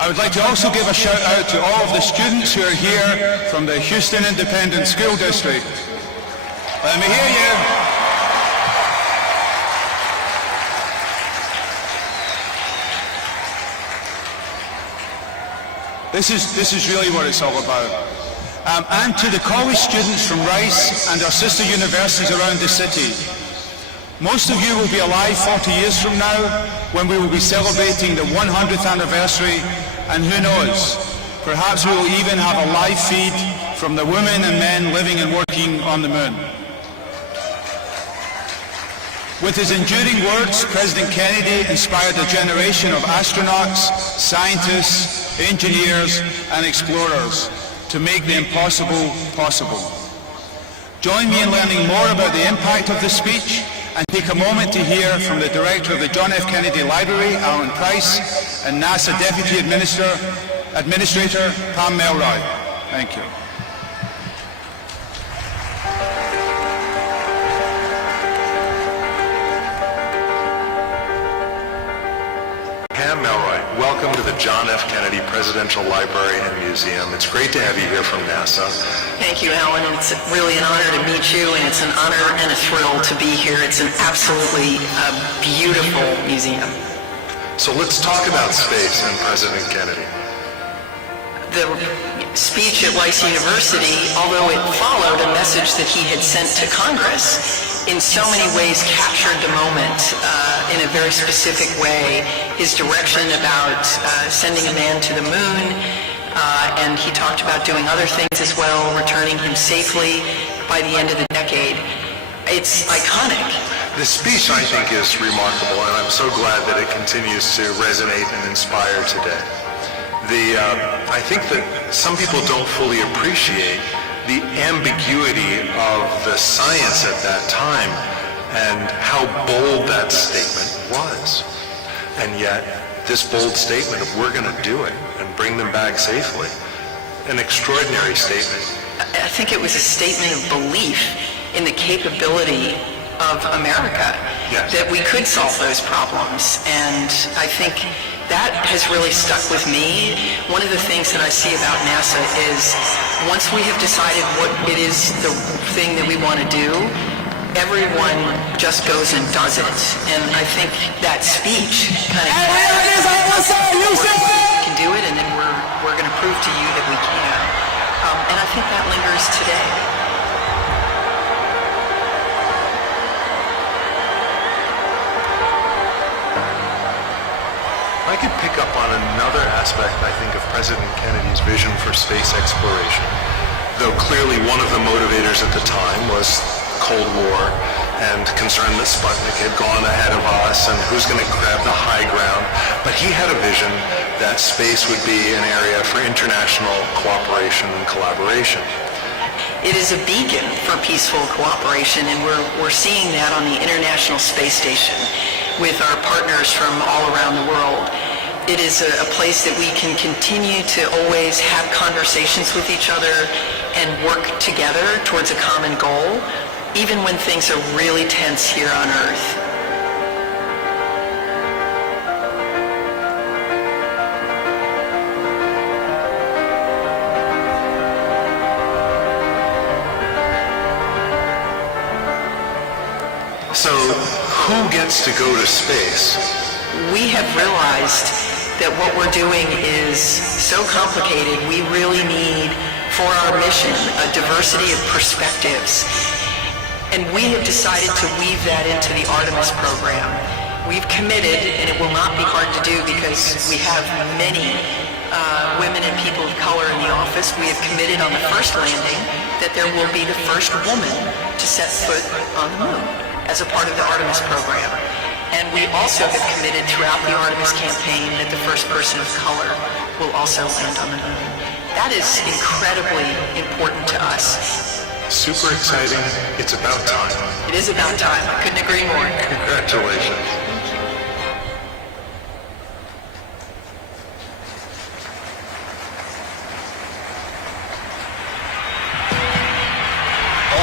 I would like to also give a shout out to all of the students who are here from the Houston Independent School District. Let me hear you. This is really what it's all about. And to the college students from Rice and our sister universities around the city. Most of you will be alive 40 years from now when we will be celebrating the 100th anniversary, and who knows, perhaps we will even have a live feed from the women and men living and working on the moon. With his enduring words, President Kennedy inspired a generation of astronauts, scientists, engineers, and explorers to make the impossible possible. Join me in learning more about the impact of this speech and take a moment to hear from the Director of the John F. Kennedy Library, Alan Price, and NASA Deputy Administrator, Pam Melroy. Thank you. Pam Melroy, welcome to the John F. Kennedy Presidential Library and Museum. It's great to have you here from NASA. Thank you, Alan. It's really an honor to meet you, and it's an honor and a thrill to be here. It's an absolutely beautiful museum. So let's talk about space and President Kennedy. The speech at Rice University, although it followed a message that he had sent to Congress, in so many ways captured the moment in a very specific way. His direction about sending a man to the moon, and he talked about doing other things as well, returning him safely by the end of the decade. It's iconic. The speech, I think, is remarkable, and I'm so glad that it continues to resonate and inspire today. I think that some people don't fully appreciate the ambiguity of the science at that time and how bold that statement was. And yet, this bold statement of we're going to do it and bring them back safely, an extraordinary statement. I think it was a statement of belief in the capability of America, yes, that we could solve those problems. And I think that has really stuck with me. One of the things that I see about NASA is once we have decided what it is the thing that we want to do, everyone just goes and does it. And I think that speech kind of can do it, and then we're going to prove to you that we can. And I think that lingers today. I could pick up on another aspect, I think, of President Kennedy's vision for space exploration. Though clearly one of the motivators at the time was Cold War and concern that Sputnik had gone ahead of us and who's going to grab the high ground. But he had a vision that space would be an area for international cooperation and collaboration. It is a beacon for peaceful cooperation, and we're seeing that on the International Space Station with our partners from all around the world. It is a place that we can continue to always have conversations with each other and work together towards a common goal, even when things are really tense here on Earth. So, who gets to go to space? We have realized that what we're doing is so complicated, we really need, for our mission, a diversity of perspectives. And we have decided to weave that into the Artemis program. We've committed, and it will not be hard to do because we have many women and people of color in the office. We have committed on the first landing that there will be the first woman to set foot on the moon as a part of the Artemis program. And we also have committed throughout the Artemis campaign that the first person of color will also land on the moon. That is incredibly important to us. Super exciting. It's about time. It is about time. I couldn't agree more. Congratulations.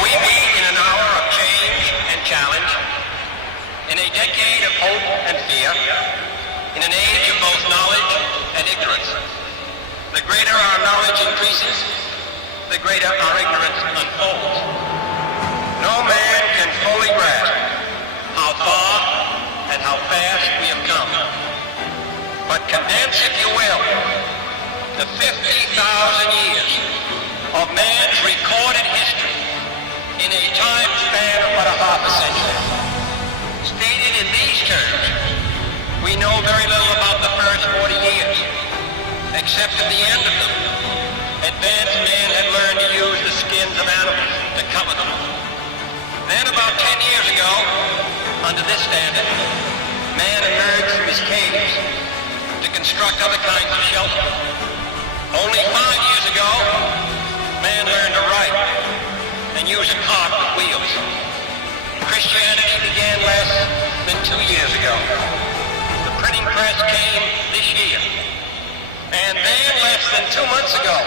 We meet in an hour of change and challenge, in a decade of hope and fear, in an age of both knowledge and ignorance. knowledge increases, the greater our ignorance unfolds. No man can fully grasp how far and how fast we have come. But condense, if you will, the 50,000 years of man's recorded history in a time span of but a half a century. Stated in these terms, we know very little about the first 40 years, except at the end of them, advanced man had learned to use the skins of animals to cover them. Then about 10 years ago, under this standard, man emerged from his caves to construct other kinds of shelter. Only 5 years ago, man learned to write and use a cart with wheels. Christianity began less than 2 years ago. The printing press came this year. And then less than 2 months ago,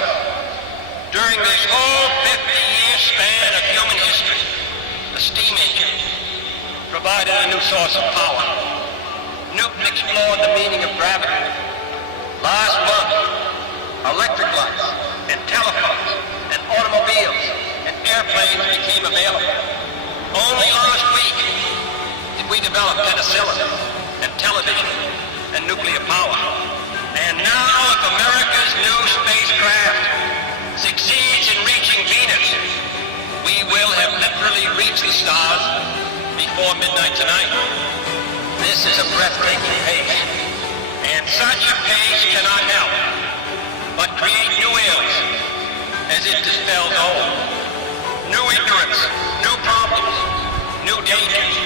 during this whole 50-year span of human history, the steam engine provided a new source of power. Newton explored the meaning of gravity. Last month, electric lights and telephones and automobiles and airplanes became available. Only last week did we develop penicillin and television and nuclear power. And now if America's new spacecraft succeeds in reaching Venus, we will have literally reached the stars before midnight tonight. This is a breathtaking pace, and such a pace cannot help but create new ills as it dispels old. New ignorance, new problems, new dangers.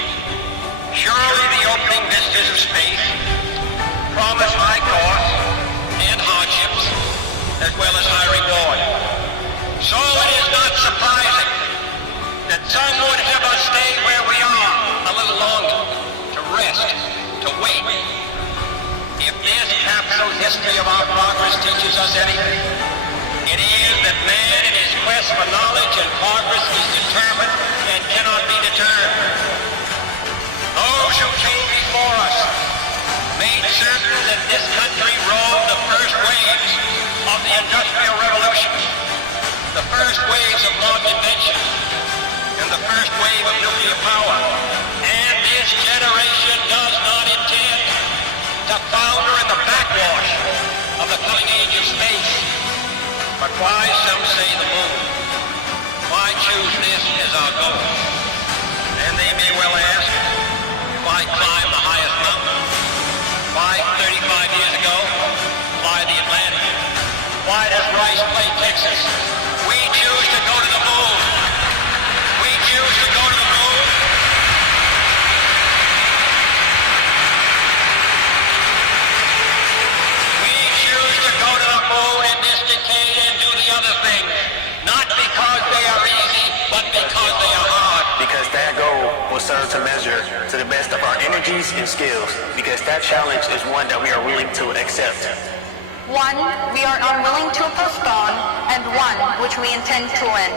Surely the opening vistas of space promise high costs and hardships, as well as high reward. So it is not surprising that some would have us stay where we are a little longer, to rest, to wait. If this capsule history of our progress teaches us anything, it is that man in his quest for knowledge and progress is determined and cannot be deterred. Those who came before us made certain that this country rode the first waves of the Industrial Revolution, the first waves of modern invention, and the first wave of nuclear power. And this generation does not intend to founder in the backwash of the coming age of space. But why, some say, the moon? Why choose this as our goal? And they may well ask, why climb the highest mountain? Why 35 years ago, fly the Atlantic? Why does Rice play Texas? We choose to go to the moon. We choose to go to the moon. We choose to go to the moon in this decade and do the other things, not because they are easy, but because they are hard. Because that goal will serve to measure to the best of our energies and skills, because that challenge is one that we are willing to accept. One we are unwilling to postpone, and one which we intend to win.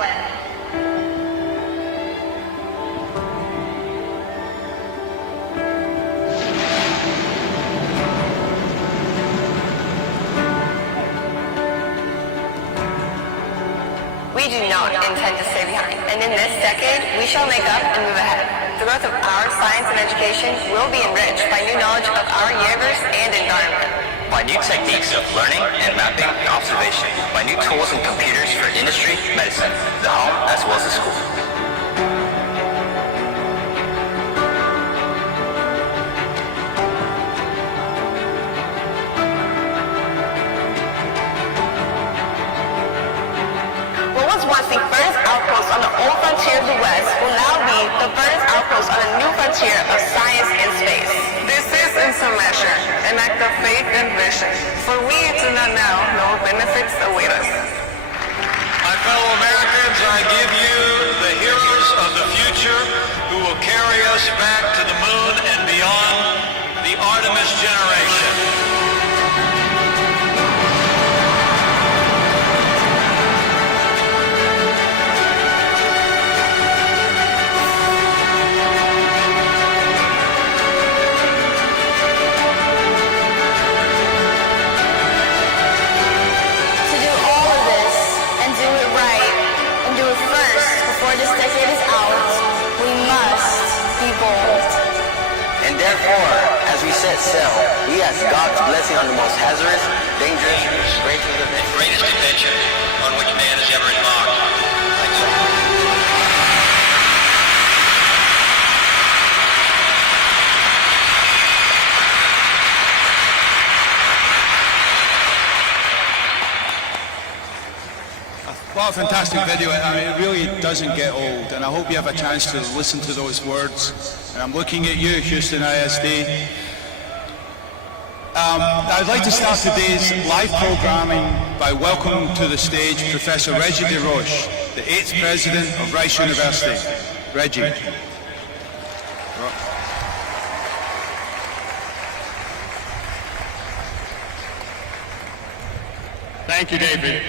We do not intend to stay behind, and in this decade, we shall make up and move ahead. The growth of our science and education will be enriched by new knowledge of our universe and environment. By new techniques of learning and mapping and observation. By new tools and computers for industry, medicine, the home, as well as the school. What was once the first outpost on the old frontier of the West will now be the first outpost on a new frontier of science and space. This is, in some measure, an act of faith and vision, for we do not now know what benefits await us. My fellow Americans, I give you the heroes of the future who will carry us back to the moon and beyond, the Artemis generation. To do all of this, therefore, as we set sail, we ask God's blessing on the most hazardous, dangerous, greatest adventure on which man has ever embarked. Thanks, sir. What a fantastic video. I mean, it really doesn't get old, and I hope you have a chance to listen to those words. And I'm looking at you, Houston ISD. I'd like to start today's live programming by welcoming to the stage Professor Reggie DeRoche, the 8th President of Rice University. Reggie. Thank you, David.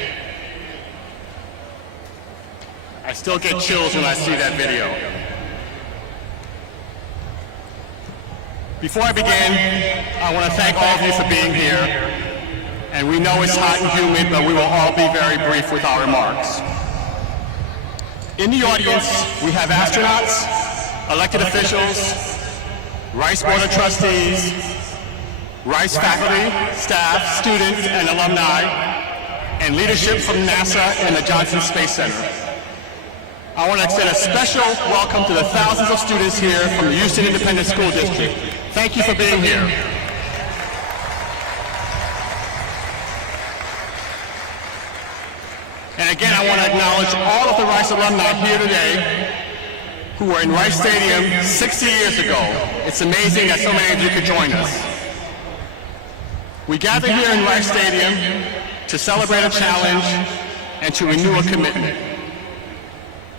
I still get chills when I see that video. Before I begin, I want to thank all of you for being here. And we know it's hot and humid, but we will all be very brief with our remarks. In the audience, we have astronauts, elected officials, Rice Board of Trustees, Rice faculty, staff, students, and alumni, and leadership from NASA and the Johnson Space Center. I want to extend a special welcome to the thousands of students here from the Houston Independent School District. Thank you for being here. And again, I want to acknowledge all of the Rice alumni here today who were in Rice Stadium 60 years ago. It's amazing that so many of you could join us. We gather here in Rice Stadium to celebrate a challenge and to renew a commitment.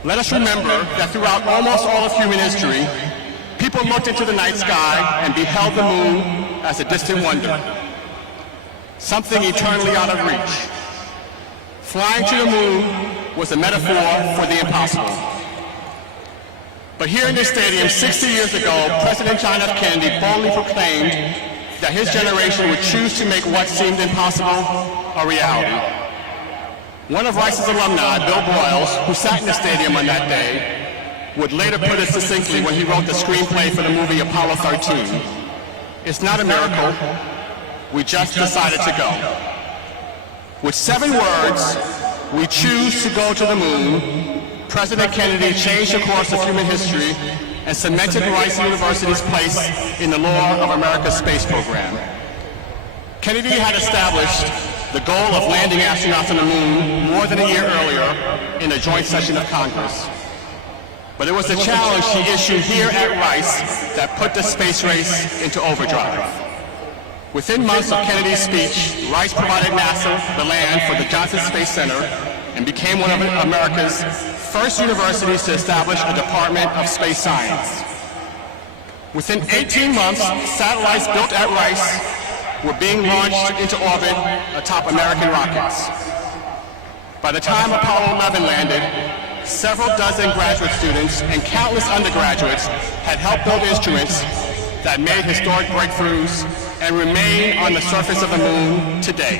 Let us remember that throughout almost all of human history, people looked into the night sky and beheld the moon as a distant wonder, something eternally out of reach. Flying to the moon was a metaphor for the impossible. But here in this stadium, 60 years ago, President John F. Kennedy boldly proclaimed that his generation would choose to make what seemed impossible a reality. One of Rice's alumni, Bill Broyles, who sat in the stadium on that day, would later put it succinctly when he wrote the screenplay for the movie Apollo 13. It's not a miracle, we just decided to go. With 7 words, we choose to go to the moon, President Kennedy changed the course of human history and cemented Rice University's place in the lore of America's space program. Kennedy had established the goal of landing astronauts on the moon more than a year earlier in a joint session of Congress. But it was a challenge he issued here at Rice that put the space race into overdrive. Within months of Kennedy's speech, Rice provided NASA the land for the Johnson Space Center and became one of America's first universities to establish a Department of Space Science. Within 18 months, satellites built at Rice were being launched into orbit atop American rockets. By the time Apollo 11 landed, several dozen graduate students and countless undergraduates had helped build instruments that made historic breakthroughs and remain on the surface of the moon today.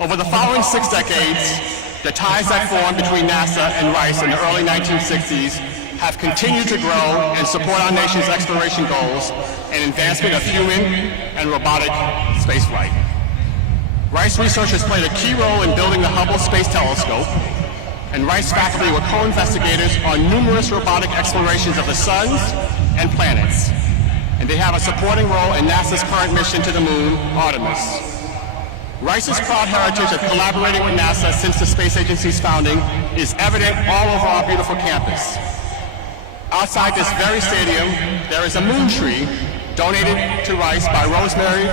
Over the following 6 decades, the ties that formed between NASA and Rice in the early 1960s have continued to grow and support our nation's exploration goals and advancement of human and robotic spaceflight. Rice researchers played a key role in building the Hubble Space Telescope, and Rice faculty were co-investigators on numerous robotic explorations of the suns and planets, and they have a supporting role in NASA's current mission to the moon, Artemis. Rice's proud heritage of collaborating with NASA since the space agency's founding is evident all over our beautiful campus. Outside this very stadium, there is a moon tree donated to Rice by Rosemary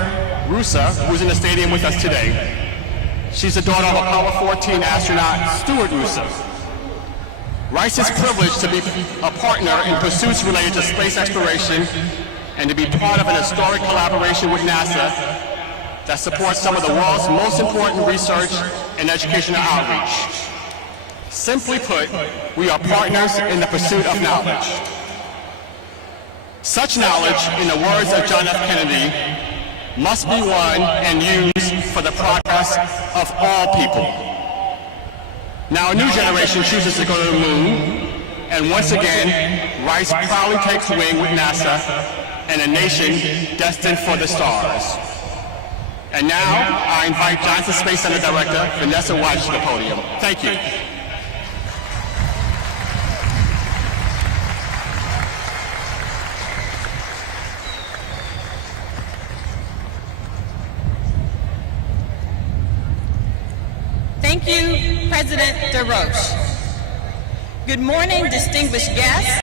Russa, who's in the stadium with us today. She's the daughter of Apollo 14 astronaut Stuart Russa. Rice is privileged to be a partner in pursuits related to space exploration and to be part of an historic collaboration with NASA that supports some of the world's most important research and educational outreach. Simply put, we are partners in the pursuit of knowledge. Such knowledge, in the words of John F. Kennedy, must be won and used for the progress of all people. Now a new generation chooses to go to the moon, and once again, Rice proudly takes wing with NASA and a nation destined for the stars. And now, I invite Johnson Space Center Director Vanessa White to the podium. Thank you. Thank you, President DeRoche. Good morning, distinguished guests,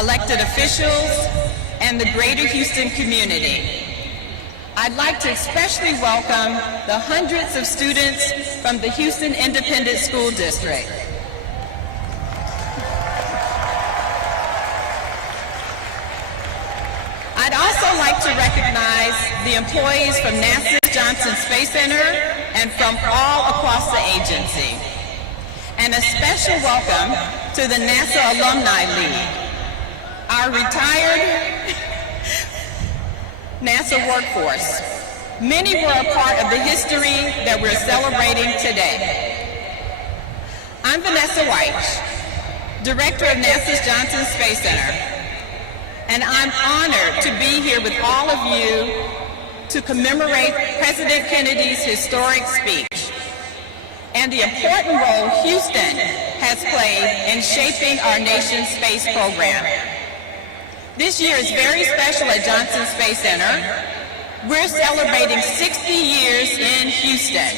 elected officials, and the greater Houston community. I'd like to especially welcome the hundreds of students from the Houston Independent School District. I'd also like to recognize the employees from NASA's Johnson Space Center and from all across the agency. And a special welcome to the NASA Alumni League, our retired NASA workforce. Many were a part of the history that we're celebrating today. I'm Vanessa White, Director of NASA's Johnson Space Center, and I'm honored to be here with all of you to commemorate President Kennedy's historic speech and the important role Houston has played in shaping our nation's space program. This year is very special at Johnson Space Center. We're celebrating 60 years in Houston.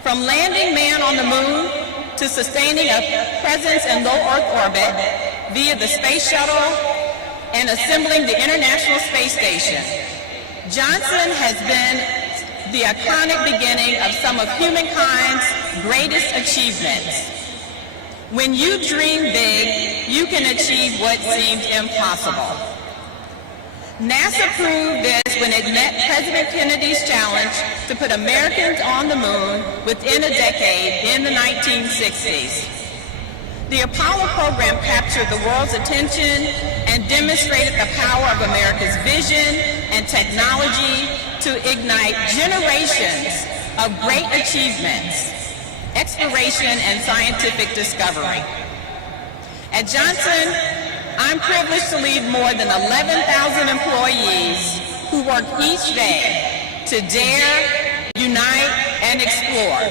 From landing man on the moon to sustaining a presence in low Earth orbit via the space shuttle and assembling the International Space Station, Johnson has been the iconic beginning of some of humankind's greatest achievements. When you dream big, you can achieve what seemed impossible. NASA proved this when it met President Kennedy's challenge to put Americans on the moon within a decade in the 1960s. The Apollo program captured the world's attention and demonstrated the power of America's vision and technology to ignite generations of great achievements, exploration, and scientific discovery. At Johnson, I'm privileged to lead more than 11,000 employees who work each day to dare, unite, and explore,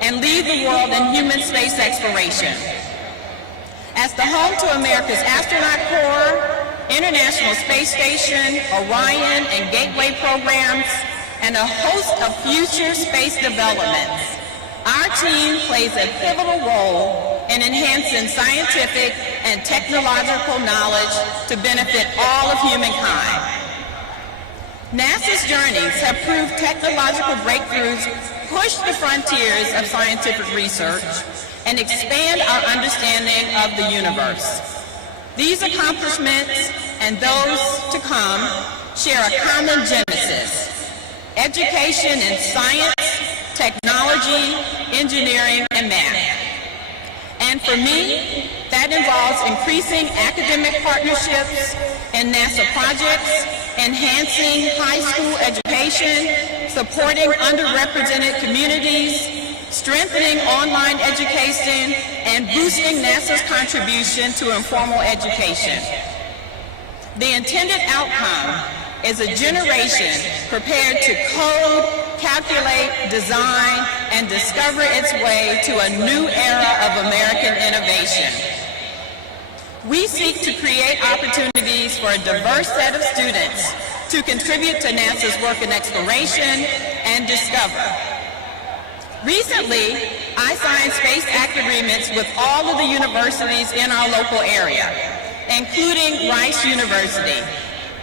and lead the world in human space exploration. As the home to America's Astronaut Corps, International Space Station, Orion, and Gateway programs, and a host of future space developments, our team plays a pivotal role in enhancing scientific and technological knowledge to benefit all of humankind. NASA's journeys have proved technological breakthroughs push the frontiers of scientific research and expand our understanding of the universe. These accomplishments and those to come share a common genesis: education in science, technology, engineering, and math. And for me, that involves increasing academic partnerships in NASA projects, enhancing high school education, supporting underrepresented communities, strengthening online education, and boosting NASA's contribution to informal education. The intended outcome is a generation prepared to code, calculate, design, and discover its way to a new era of American innovation. We seek to create opportunities for a diverse set of students to contribute to NASA's work in exploration and discover. Recently, I signed Space Act agreements with all of the universities in our local area, including Rice University,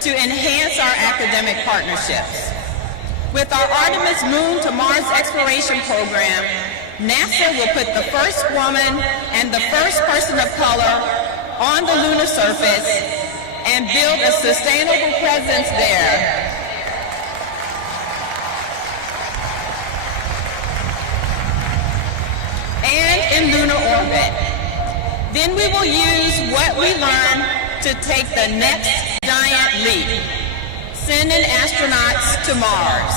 to enhance our academic partnerships. With our Artemis Moon to Mars exploration program, NASA will put the first woman and the first person of color on the lunar surface and build a sustainable presence there. And in lunar orbit. Then we will use what we learn to take the next giant leap, sending astronauts to Mars.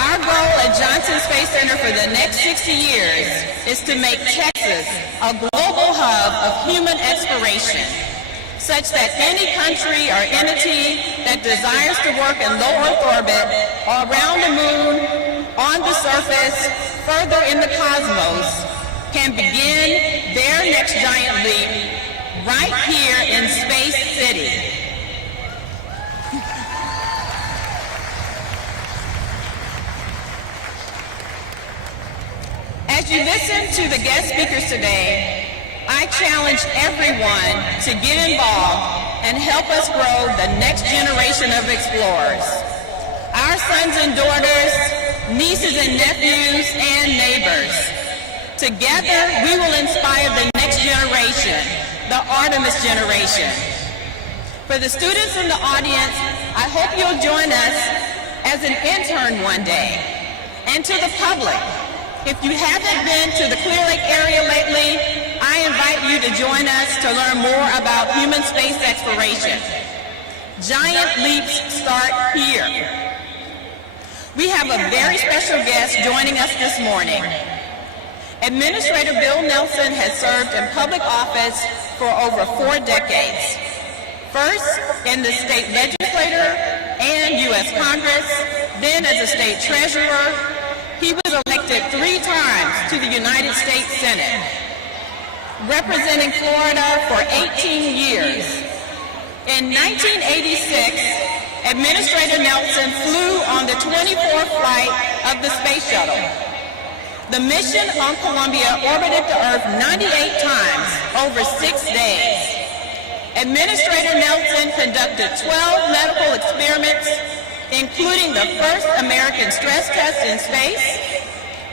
Our goal at Johnson Space Center for the next 60 years is to make Texas a global hub of human exploration, such that any country or entity that desires to work in low Earth orbit or around the moon, on the surface, further in the cosmos, can begin their next giant leap right here in Space City. As you listen to the guest speakers today, I challenge everyone to get involved and help us grow the next generation of explorers. Our sons and daughters, nieces and nephews, and neighbors. Together, we will inspire the next generation, the Artemis generation. For the students in the audience, I hope you'll join us as an intern one day. And to the public, if you haven't been to the Clear Lake area lately, I invite you to join us to learn more about human space exploration. Giant leaps start here. We have a very special guest joining us this morning. Administrator Bill Nelson has served in public office for over 4 decades. First in the state legislature and U.S. Congress, then as a state treasurer. He was elected 3 times to the United States Senate, representing Florida for 18 years. In 1986, Administrator Nelson flew on the 24th flight of the space shuttle. The mission on Columbia orbited the Earth 98 times over 6 days. Administrator Nelson conducted 12 medical experiments, including the first American stress test in space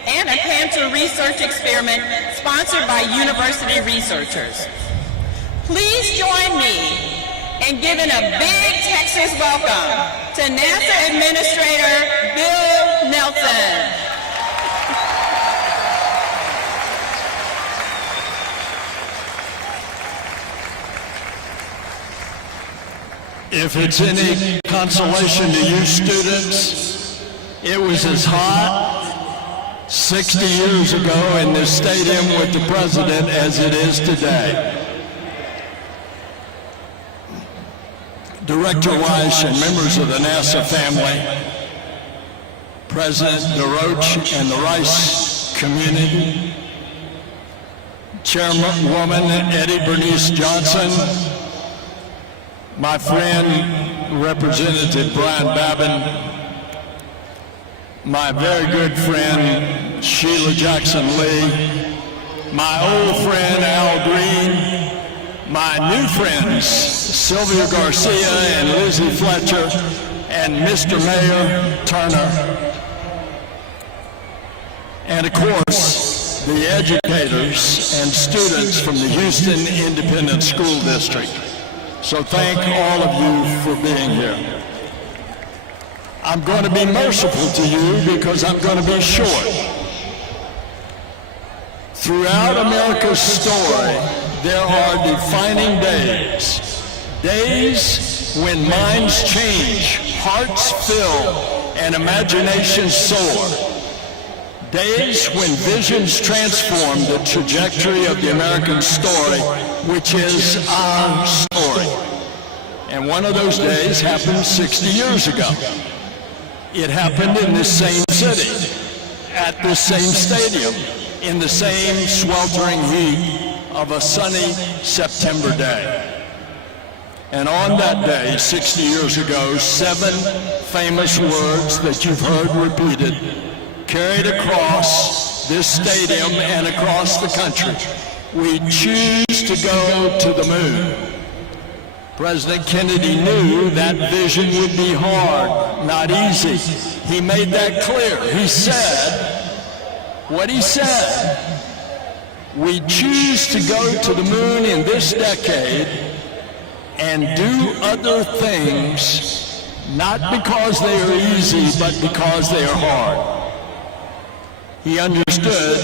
and a cancer research experiment sponsored by university researchers. Please join me in giving a big Texas welcome to NASA Administrator Bill Nelson. If it's any consolation to you students, it was as hot 60 years ago in this stadium with the president as it is today. Director Weiss and members of the NASA family, President DeRoche and the Rice community, Chairwoman Eddie Bernice Johnson, my friend, Representative Brian Babin, my very good friend, Sheila Jackson-Lee, my old friend, Al Green, my new friends, Sylvia Garcia and Lizzie Fletcher, and Mr. Mayor Turner, and of course, the educators and students from the Houston Independent School District. So thank all of you for being here. I'm going to be merciful to you because I'm going to be short. Throughout America's story, there are defining days. Days when minds change, hearts fill, and imaginations soar. Days when visions transform the trajectory of the American story, which is our story. And one of those days happened 60 years ago. It happened in this same city, at this same stadium, in the same sweltering heat of a sunny September day. And on that day, 60 years ago, 7 famous words that you've heard repeated carried across this stadium and across the country. We choose to go to the moon. President Kennedy knew that vision would be hard, not easy. He made that clear. He said what he said. We choose to go to the moon in this decade and do other things, not because they are easy, but because they are hard. He understood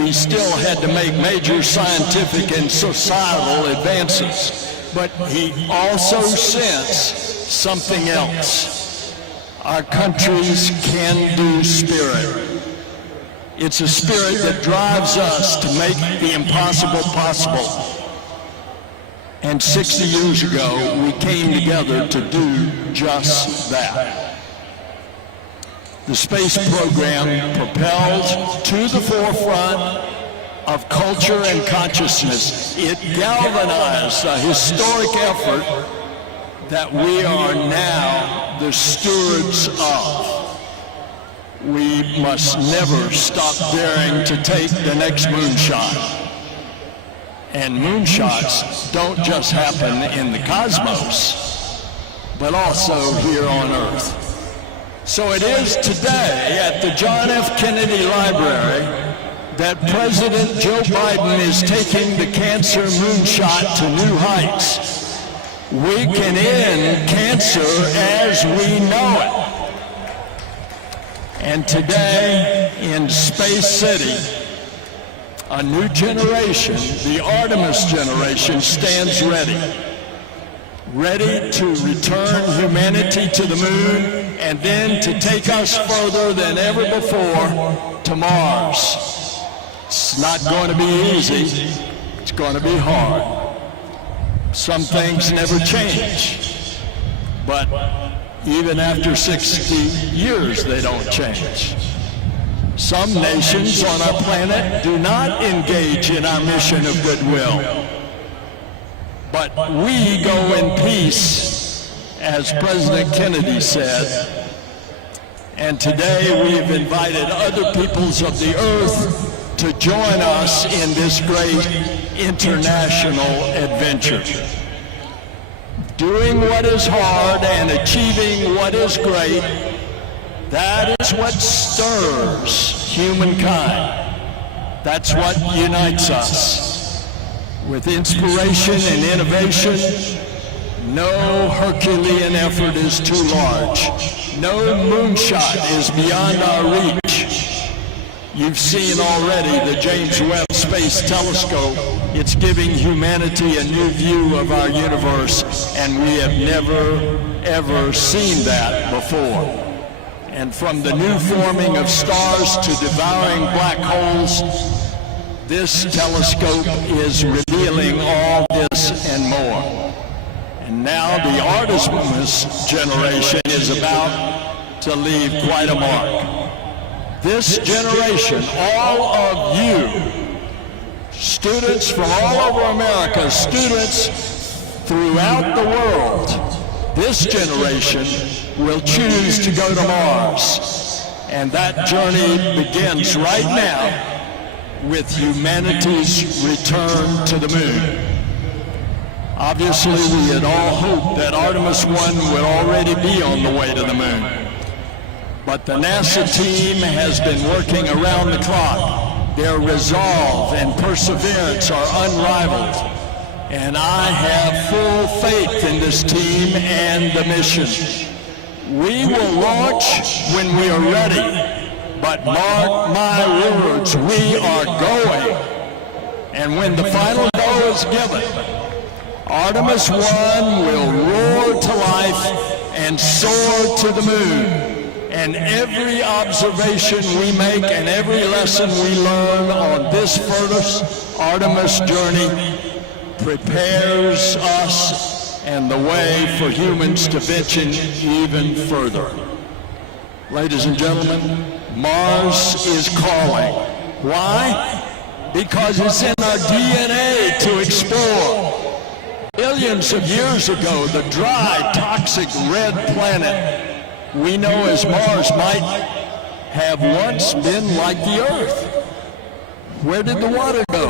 we still had to make major scientific and societal advances, but he also sensed something else, our country's can-do spirit. It's a spirit that drives us to make the impossible possible. And 60 years ago, we came together to do just that. The space program propelled to the forefront of culture and consciousness. It galvanized a historic effort that we are now the stewards of. We must never stop daring to take the next moonshot. And moonshots don't just happen in the cosmos, but also here on Earth. So it is today at the John F. Kennedy Library that President Joe Biden is taking the cancer moonshot to new heights. We can end cancer as we know it. And today in Space City, a new generation, the Artemis generation, stands ready to return humanity to the moon and then to take us further than ever before to Mars. It's not going to be easy. It's going to be hard. Some things never change, but even after 60 years, they don't change. Some nations on our planet do not engage in our mission of goodwill. But we go in peace, as President Kennedy said. And today we've invited other peoples of the earth to join us in this great international adventure. Doing what is hard and achieving what is great, that is what stirs humankind. That's what unites us. With inspiration and innovation, no Herculean effort is too large. No moonshot is beyond our reach. You've seen already the James Webb Space Telescope. It's giving humanity a new view of our universe, and we have never, ever seen that before. And from the new forming of stars to devouring black holes, this telescope is revealing all this and more. And now the Artemis generation is about to leave quite a mark. This generation, all of you, students from all over America, students throughout the world, this generation will choose to go to Mars. And that journey begins right now with humanity's return to the moon. Obviously, we had all hoped that Artemis 1 would already be on the way to the moon. But the NASA team has been working around the clock. Their resolve and perseverance are unrivaled. And I have full faith in this team and the mission. We will launch when we are ready. But mark my words, we are going. And when the final go is given, Artemis 1 will roar to life and soar to the moon. And every observation we make and every lesson we learn on this first Artemis journey prepares us and the way for humans to venture even further. Ladies and gentlemen, Mars is calling. Why? Because it's in our DNA to explore. Billions of years ago, the dry, toxic red planet we know as Mars might have once been like the Earth. Where did the water go?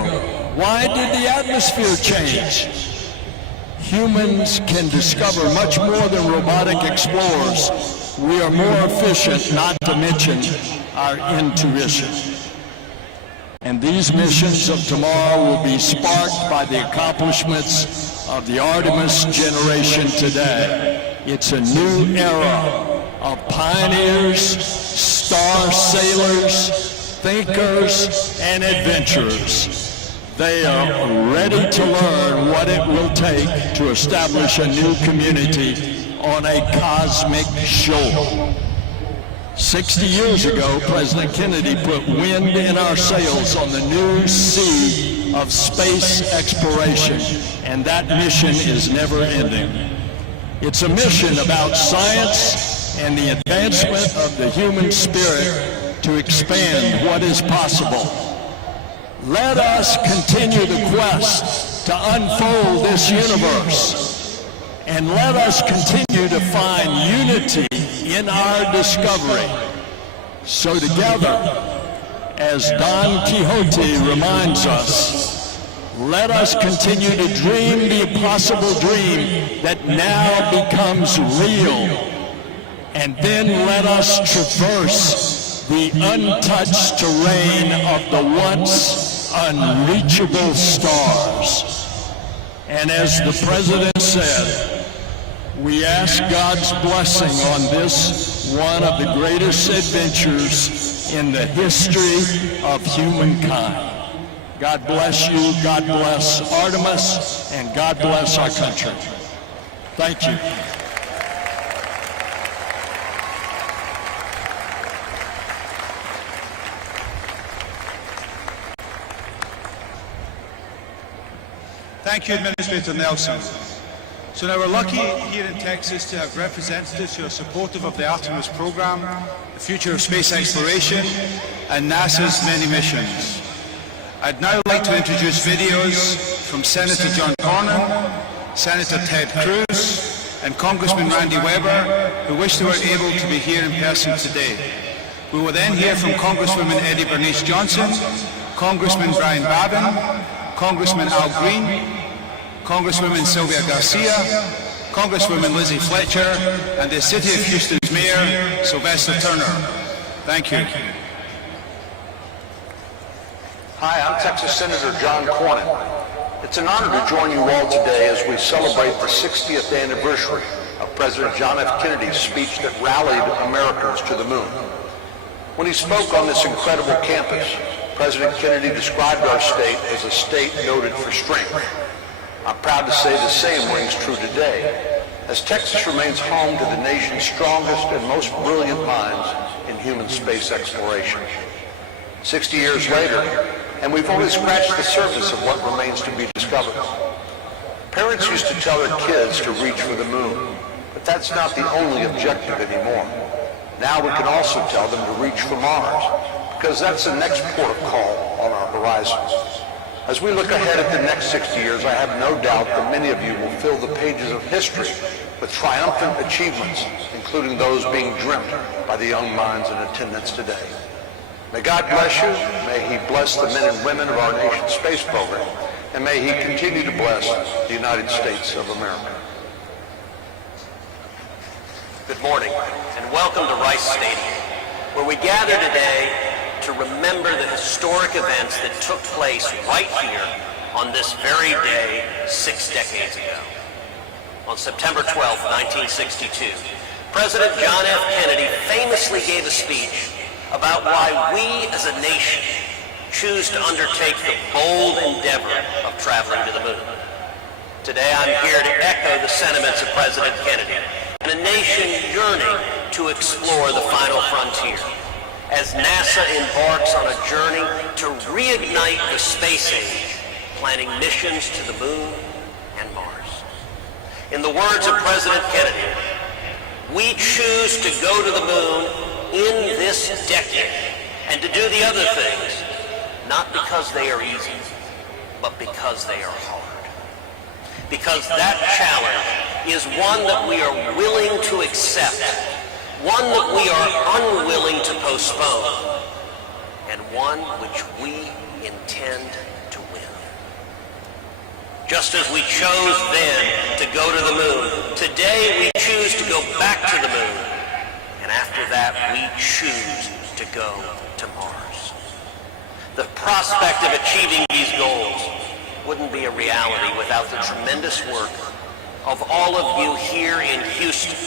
Why did the atmosphere change? Humans can discover much more than robotic explorers. We are more efficient, not to mention our intuition. And these missions of tomorrow will be sparked by the accomplishments of the Artemis generation today. It's a new era of pioneers, star sailors, thinkers, and adventurers. They are ready to learn what it will take to establish a new community on a cosmic shore. 60 years ago, President Kennedy put wind in our sails on the new sea of space exploration, and that mission is never ending. It's a mission about science and the advancement of the human spirit to expand what is possible. Let us continue the quest to unfold this universe, and let us continue to find unity in our discovery. So together, as Don Quixote reminds us, let us continue to dream the impossible dream that now becomes real. And then let us traverse the untouched terrain of the once unreachable stars. And as the President said, we ask God's blessing on this, one of the greatest adventures in the history of humankind. God bless you, God bless Artemis, and God bless our country. Thank you. Thank you, Administrator Nelson. So now we're lucky here in Texas to have representatives who are supportive of the Artemis program, the future of space exploration, and NASA's many missions. I'd now like to introduce videos from Senator John Cornyn, Senator Ted Cruz, and Congressman Randy Weber, who wish they were able to be here in person today. We will then hear from Congresswoman Eddie Bernice Johnson, Congressman Brian Babin, Congressman Al Green, Congresswoman Sylvia Garcia, Congresswoman Lizzie Fletcher, and the City of Houston's Mayor, Sylvester Turner. Thank you. Hi, I'm Texas Senator John Cornyn. It's an honor to join you all today as we celebrate the 60th anniversary of President John F. Kennedy's speech that rallied Americans to the moon. When he spoke on this incredible campus, President Kennedy described our state as a state noted for strength. I'm proud to say the same rings true today, as Texas remains home to the nation's strongest and most brilliant minds in human space exploration. 60 years later, and we've only scratched the surface of what remains to be discovered. Parents used to tell their kids to reach for the moon, but that's not the only objective anymore. Now we can also tell them to reach for Mars, because that's the next port of call on our horizon. As we look ahead at the next 60 years, I have no doubt that many of you will fill the pages of history with triumphant achievements, including those being dreamt by the young minds in attendance today. May God bless you, may He bless the men and women of our nation's space program, and may He continue to bless the United States of America. Good morning, and welcome to Rice Stadium, where we gather today to remember the historic events that took place right here on this very day 6 decades ago. On September 12, 1962, President John F. Kennedy famously gave a speech about why we as a nation choose to undertake the bold endeavor of traveling to the moon. Today I'm here to echo the sentiments of President Kennedy and a nation yearning to explore the final frontier, as NASA embarks on a journey to reignite the space age, planning missions to the moon and Mars. In the words of President Kennedy, we choose to go to the moon in this decade and to do the other things, not because they are easy, but because they are hard. Because that challenge is one that we are willing to accept, one that we are unwilling to postpone, and one which we intend to win. Just as we chose then to go to the moon, today we choose to go back to the moon, and after that we choose to go to Mars. The prospect of achieving these goals wouldn't be a reality without the tremendous work of all of you here in Houston.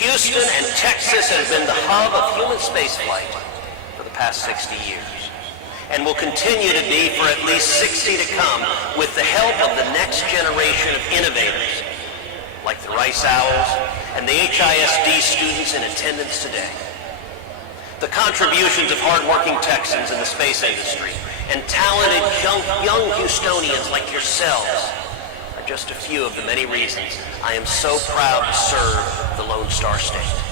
Houston and Texas has been the hub of human spaceflight for the past 60 years, and will continue to be for at least 60 to come with the help of the next generation of innovators like the Rice Owls and the HISD students in attendance today. The contributions of hardworking Texans in the space industry and talented young Houstonians like yourselves are just a few of the many reasons I am so proud to serve the Lone Star State.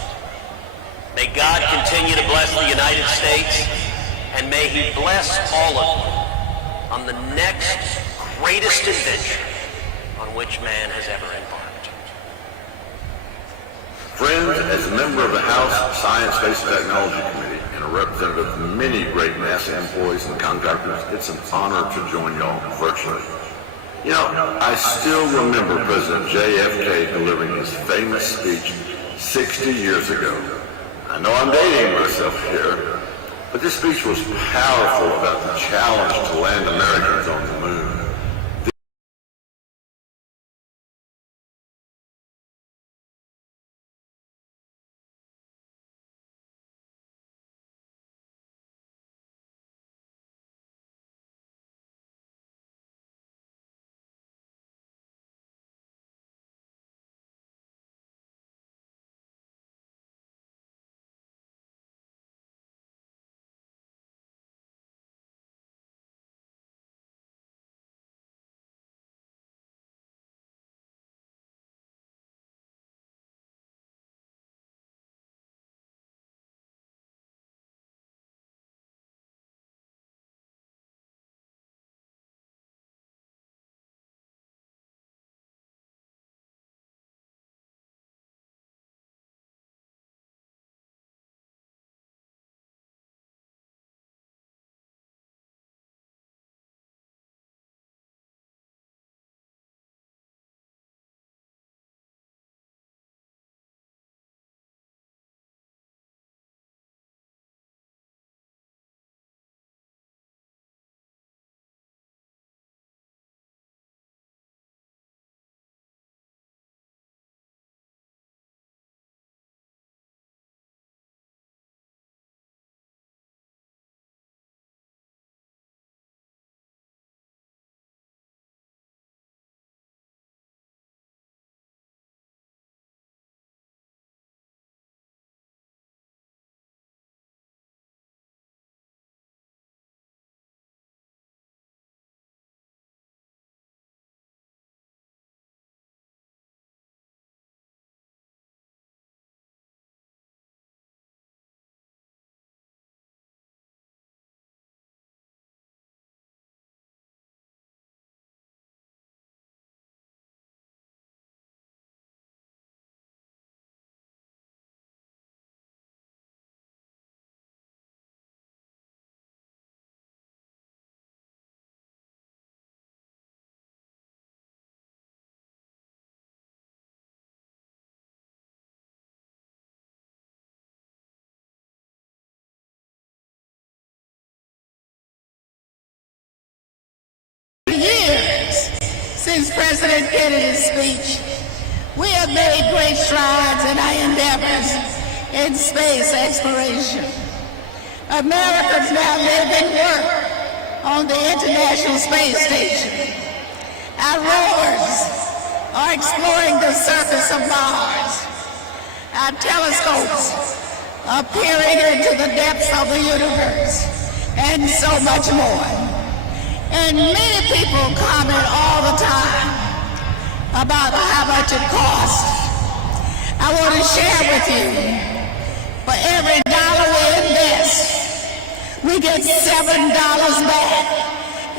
May God continue to bless the United States, and may He bless all of you on the next greatest adventure on which man has ever embarked. Friends, as a member of the House Science, Space and Technology Committee and a representative of many great NASA employees and contractors, it's an honor to join y'all virtually. You know, I still remember President JFK delivering his famous speech 60 years ago. I know I'm dating myself here, but this speech was powerful about the challenge to land Americans on the moon. Since President Kennedy's speech, we have made great strides in our endeavors in space exploration. Americans now live and work on the International Space Station. Our rovers are exploring the surface of Mars. Our telescopes are peering into the depths of the universe, and so much more. And many people comment all the time about how much it costs. I want to share with you, for every dollar we invest, we get $7 back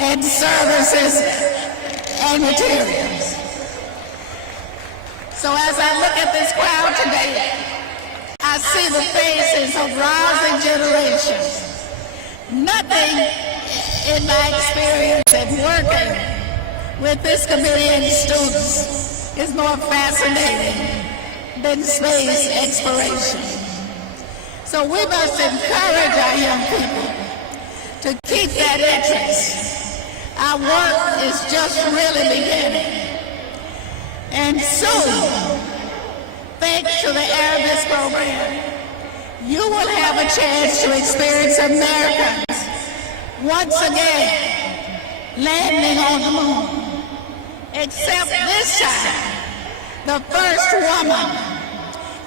in services and materials. So as I look at this crowd today, I see the faces of rising generations. Nothing in my experience in working with this committee and students is more fascinating than space exploration. So we must encourage our young people to keep that interest. Our work is just really beginning. And soon, thanks to the Artemis program, you will have a chance to experience Americans once again landing on the moon. Except this time, the first woman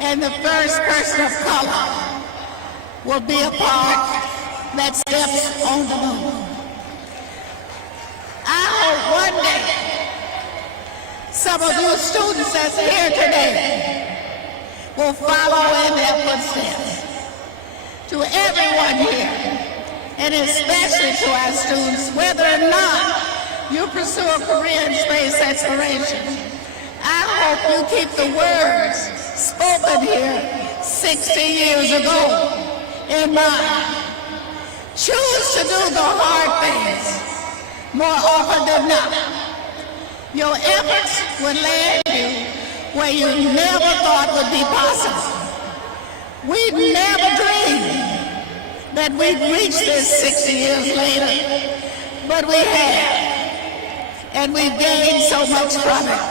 and the first person of color will be a part that steps on the moon. I hope one day some of you students that's here today will follow in their footsteps. To everyone here, and especially to our students, whether or not you pursue a career in space exploration, I hope you keep the words spoken here 60 years ago in mind. Choose to do the hard things more often than not. Your efforts will land you where you never thought would be possible. We never dreamed that we'd reach this 60 years later, but we have, and we've gained so much from it,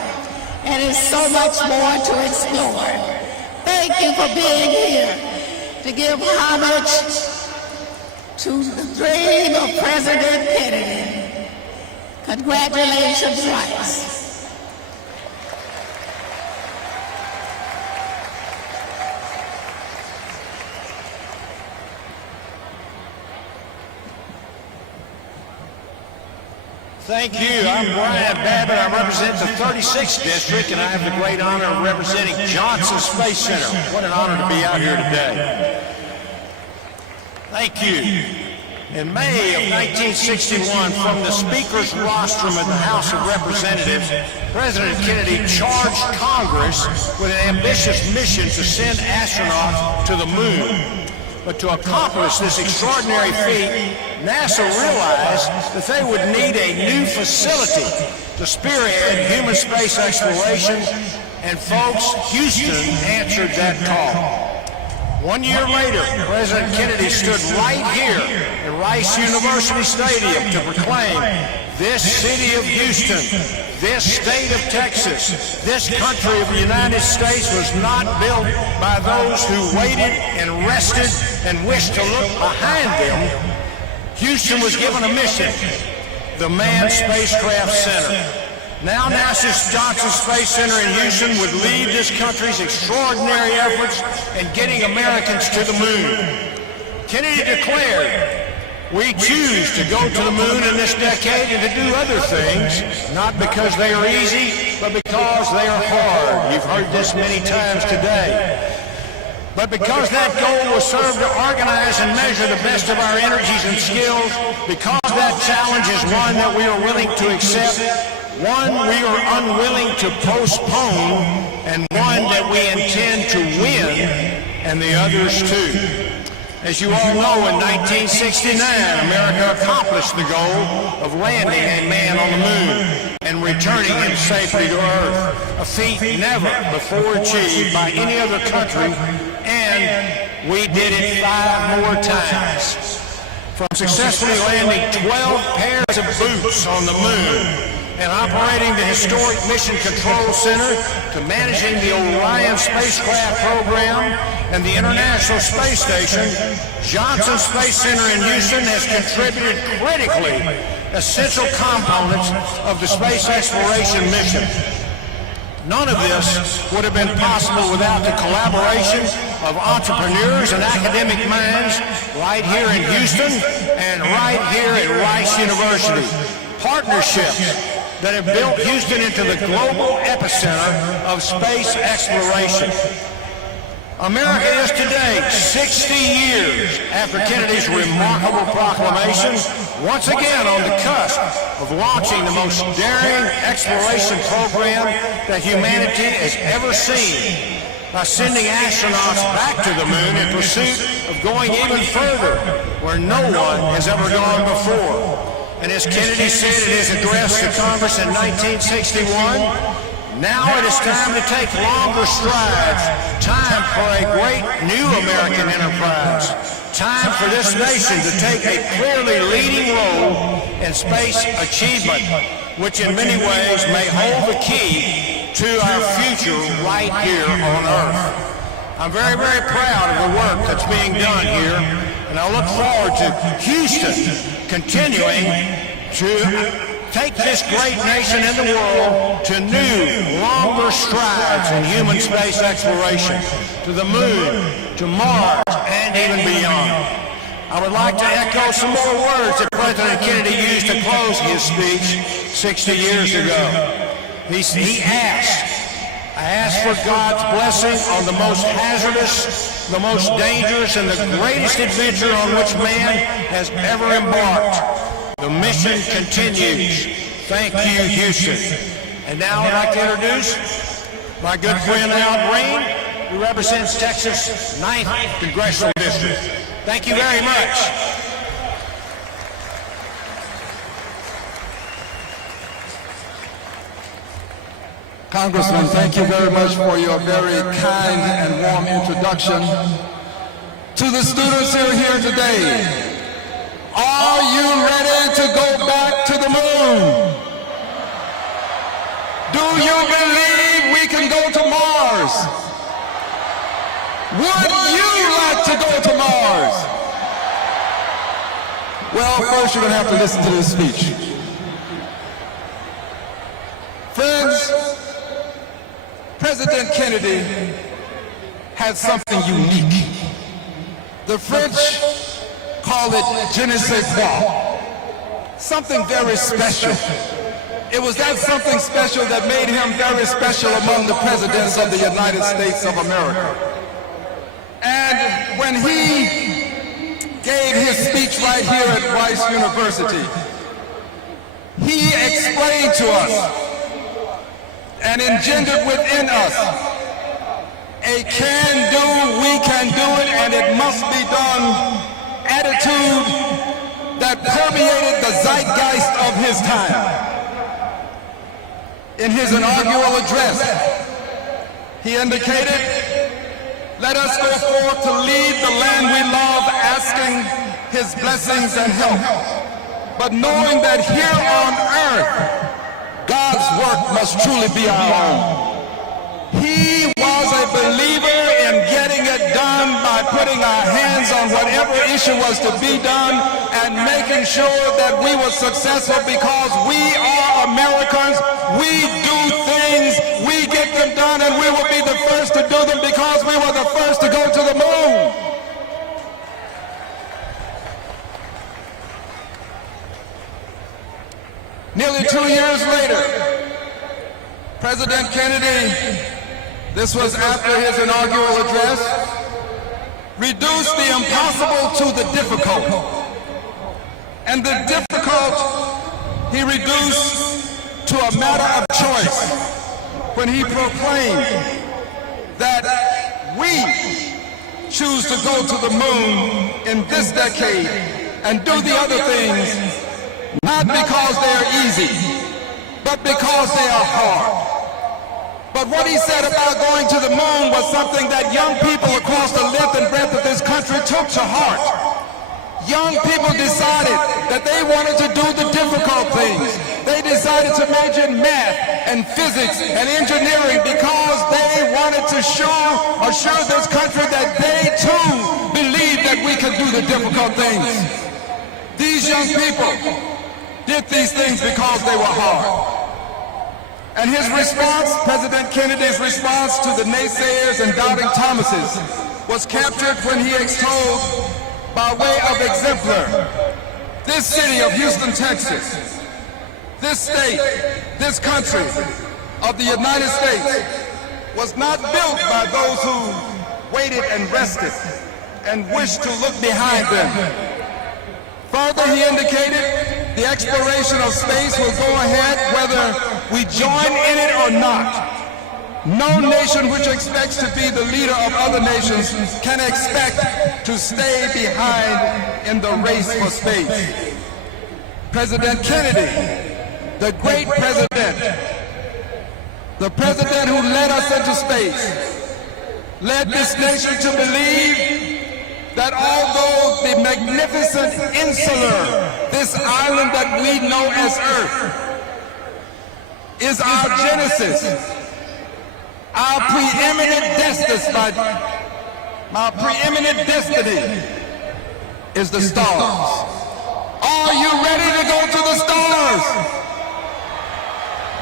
and there's so much more to explore. Thank you for being here to give homage to the dream of President Kennedy. Congratulations, Rice. Thank you. I'm Brian Babbitt. I represent the 36th District, and I have the great honor of representing Johnson Space Center. What an honor to be out here today. Thank you. In May of 1961, from the Speaker's rostrum in the House of Representatives, President Kennedy charged Congress with an ambitious mission to send astronauts to the moon. But to accomplish this extraordinary feat, NASA realized that they would need a new facility to spearhead human space exploration, and folks, Houston answered that call. 1 year later, President Kennedy stood right here at Rice University Stadium to proclaim, this city of Houston, this state of Texas, this country of the United States was not built by those who waited and rested and wished to look behind them. Houston was given a mission, the Manned Spacecraft Center. Now NASA's Johnson Space Center in Houston would lead this country's extraordinary efforts in getting Americans to the moon. Kennedy declared, we choose to go to the moon in this decade and to do other things, not because they are easy, but because they are hard. You've heard this many times today. But because that goal will serve to organize and measure the best of our energies and skills, because that challenge is one that we are willing to accept, one we are unwilling to postpone, and one that we intend to win, and the others too. As you all know, in 1969, America accomplished the goal of landing a man on the moon and returning him safely to Earth, a feat never before achieved by any other country, and we did it 5 more times. From successfully landing 12 pairs of boots on the moon and operating the historic Mission Control Center to managing the Orion spacecraft program and the International Space Station, Johnson Space Center in Houston has contributed critically essential components of the space exploration mission. None of this would have been possible without the collaboration of entrepreneurs and academic minds right here in Houston and right here at Rice University. Partnerships that have built Houston into the global epicenter of space exploration. America is today, 60 years after Kennedy's remarkable proclamation, once again on the cusp of launching the most daring exploration program that humanity has ever seen, by sending astronauts back to the moon in pursuit of going even further where no one has ever gone before. And as Kennedy said in his address to Congress in 1961, now it is time to take longer strides, time for a great new American enterprise, time for this nation to take a clearly leading role in space achievement, which in many ways may hold the key to our future right here on Earth. I'm very, very proud of the work that's being done here, and I look forward to Houston continuing to take this great nation in the world to new, longer strides in human space exploration, to the moon, to Mars, and even beyond. I would like to echo some more words that President Kennedy used to close his speech 60 years ago. He asked, I ask for God's blessing on the most hazardous, the most dangerous, and the greatest adventure on which man has ever embarked. The mission continues. Thank you, Houston. And now I'd like to introduce my good friend Al Green, who represents Texas' 9th Congressional District. Thank you very much. Congressman, thank you very much for your very kind and warm introduction. To the students who are here today, are you ready to go back to the moon? Do you believe we can go to Mars? Would you like to go to Mars? Well, first you're going to have to listen to this speech. Friends, President Kennedy had something unique. The French call it je ne sais quoi, something very special. It was that something special that made him very special among the presidents of the United States of America. And when he gave his speech right here at Rice University, he explained to us and engendered within us a can-do, we can do it, and it must be done attitude that permeated the zeitgeist of his time. In his inaugural address, he indicated, let us go forth to lead the land we love, asking his blessings and help, but knowing that here on earth, God's work must truly be our own. He was a believer in getting it done by putting our hands on whatever issue was to be done and making sure that we were successful because we are Americans. We do things, we get them done, and we will be the first to do them because we were the first to go to the moon. Nearly 2 years later, President Kennedy, this was after his inaugural address, reduced the impossible to the difficult. And the difficult he reduced to a matter of choice when he proclaimed that we choose to go to the moon in this decade and do the other things not because they are easy, but because they are hard. But what he said about going to the moon was something that young people across the length and breadth of this country took to heart. Young people decided that they wanted to do the difficult things. They decided to major in math and physics and engineering because they wanted to assure this country that they too believed that we could do the difficult things. These young people did these things because they were hard. And his response, President Kennedy's response to the naysayers and doubting Thomases, was captured when he extolled, by way of exemplar, this city of Houston, Texas, this state, this country of the United States was not built by those who waited and rested and wished to look behind them. Further, he indicated the exploration of space will go ahead whether we join in it or not. No nation which expects to be the leader of other nations can expect to stay behind in the race for space. President Kennedy, the great president, the president who led us into space, led this nation to believe that although the magnificent insular, this island that we know as Earth, is our genesis, our preeminent destiny is the stars. Are you ready to go to the stars?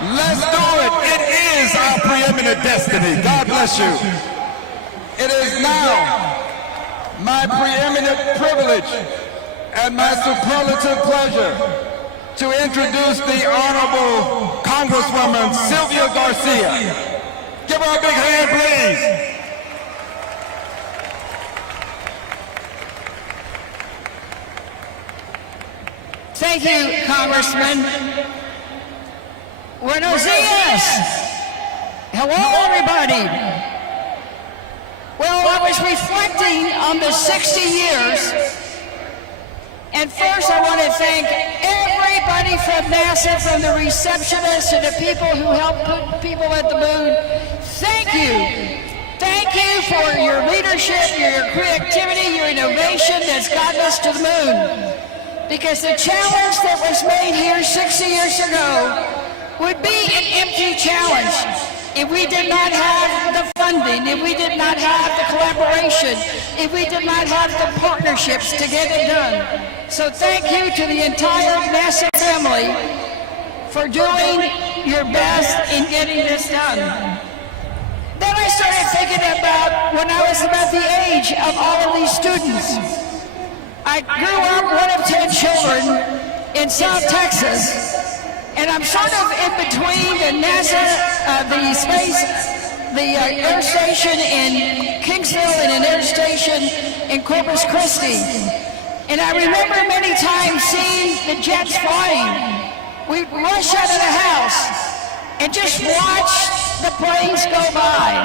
Let's do it. It is our preeminent destiny. God bless you. It is now my preeminent privilege and my superlative pleasure to introduce the Honorable Congresswoman Sylvia Garcia. Give her a big hand, please. Thank you, Congressman. Buenos dias. Hello, everybody. Well, I was reflecting on the 60 years, and first I want to thank everybody from NASA, from the receptionists to the people who helped put people at the moon. Thank you. Thank you for your leadership, your creativity, your innovation that's gotten us to the moon. Because the challenge that was made here 60 years ago would be an empty challenge if we did not have the funding, if we did not have the collaboration, if we did not have the partnerships to get it done. So thank you to the entire NASA family for doing your best in getting this done. Then I started thinking about when I was about the age of all of these students. I grew up one of 10 children in South Texas, and I'm sort of in between the NASA, the air station in Kingsville and an air station in Corpus Christi. And I remember many times seeing the jets flying. We'd rush out of the house and just watch the planes go by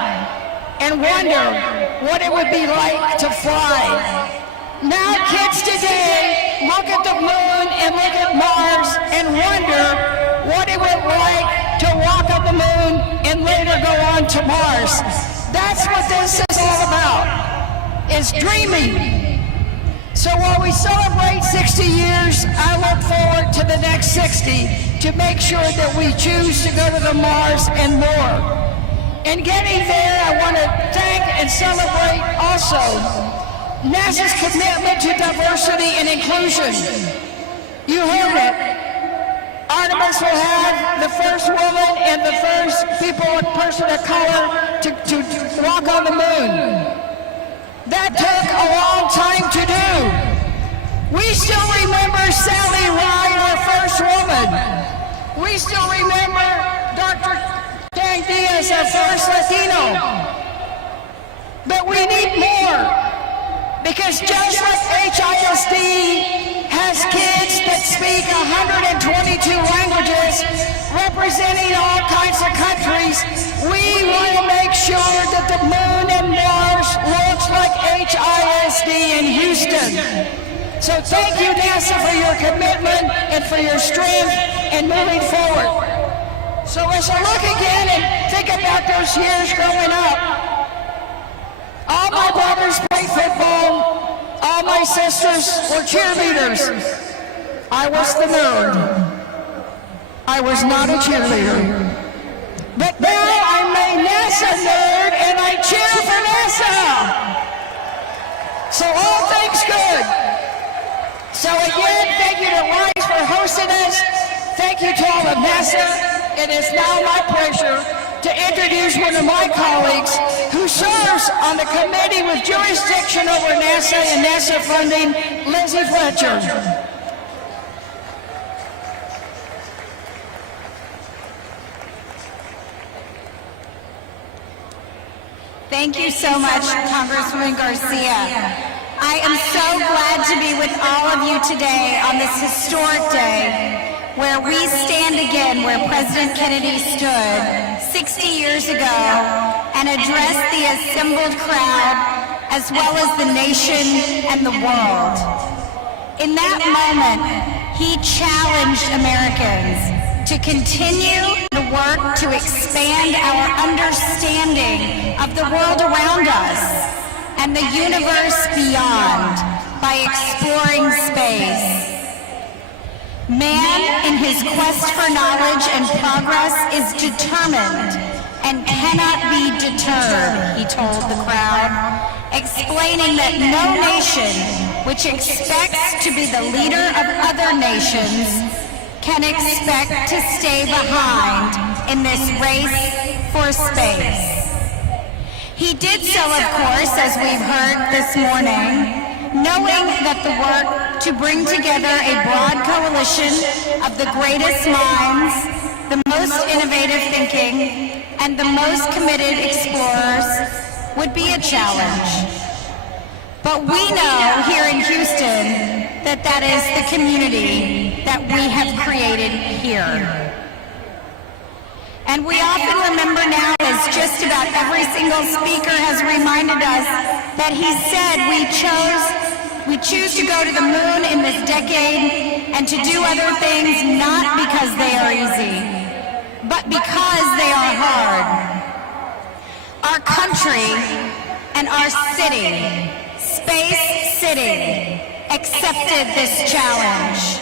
and wonder what it would be like to fly. Now kids today look at the moon and look at Mars and wonder what it would like to walk on the moon and later go on to Mars. That's what this is all about, is dreaming. So while we celebrate 60 years, I look forward to the next 60 to make sure that we choose to go to the Mars and more. In getting there, I want to thank and celebrate also NASA's commitment to diversity and inclusion. You heard it. Artemis will have the first woman and the first person of color to walk on the moon. That took a long time to do. We still remember Sally Ride, our first woman. We still remember Dr. Dan Diaz, our first Latino. But we need more. Because just like HISD has kids that speak 122 languages, representing all kinds of countries, we want to make sure that the moon and Mars looks like HISD in Houston. So thank you, NASA, for your commitment and for your strength and moving forward. So as I look again and think about those years growing up, all my brothers played football. All my sisters were cheerleaders. I was the nerd. I was not a cheerleader. But now I'm a NASA nerd and I cheer for NASA. So all things good. So again, thank you to Rice for hosting us. Thank you to all of NASA. It is now my pleasure to introduce one of my colleagues who serves on the committee with jurisdiction over NASA and NASA funding, Lizzie Fletcher. Thank you so much, Congresswoman Garcia. I am so glad to be with all of you today on this historic day, where we stand again where President Kennedy stood 60 years ago and addressed the assembled crowd as well as the nation and the world. In that moment, he challenged Americans to continue the work to expand our understanding of the world around us and the universe beyond by exploring space. Man, in his quest for knowledge and progress, is determined and cannot be deterred, he told the crowd, explaining that no nation which expects to be the leader of other nations can expect to stay behind in this race for space. He did so, of course, as we've heard this morning, knowing that the work to bring together a broad coalition of the greatest minds, the most innovative thinking, and the most committed explorers would be a challenge. But we know here in Houston that that is the community that we have created here. And we often remember now, as just about every single speaker has reminded us, that he said we choose to go to the moon in this decade and to do other things not because they are easy, but because they are hard. Our country and our city, Space City, accepted this challenge.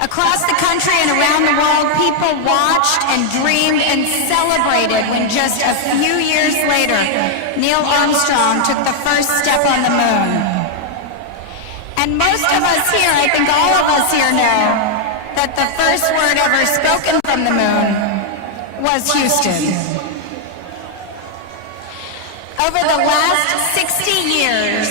Across the country and around the world, people watched and dreamed and celebrated when just a few years later, Neil Armstrong took the first step on the moon. And most of us here, I think all of us here know, that the first word ever spoken from the moon was Houston. Over the last 60 years,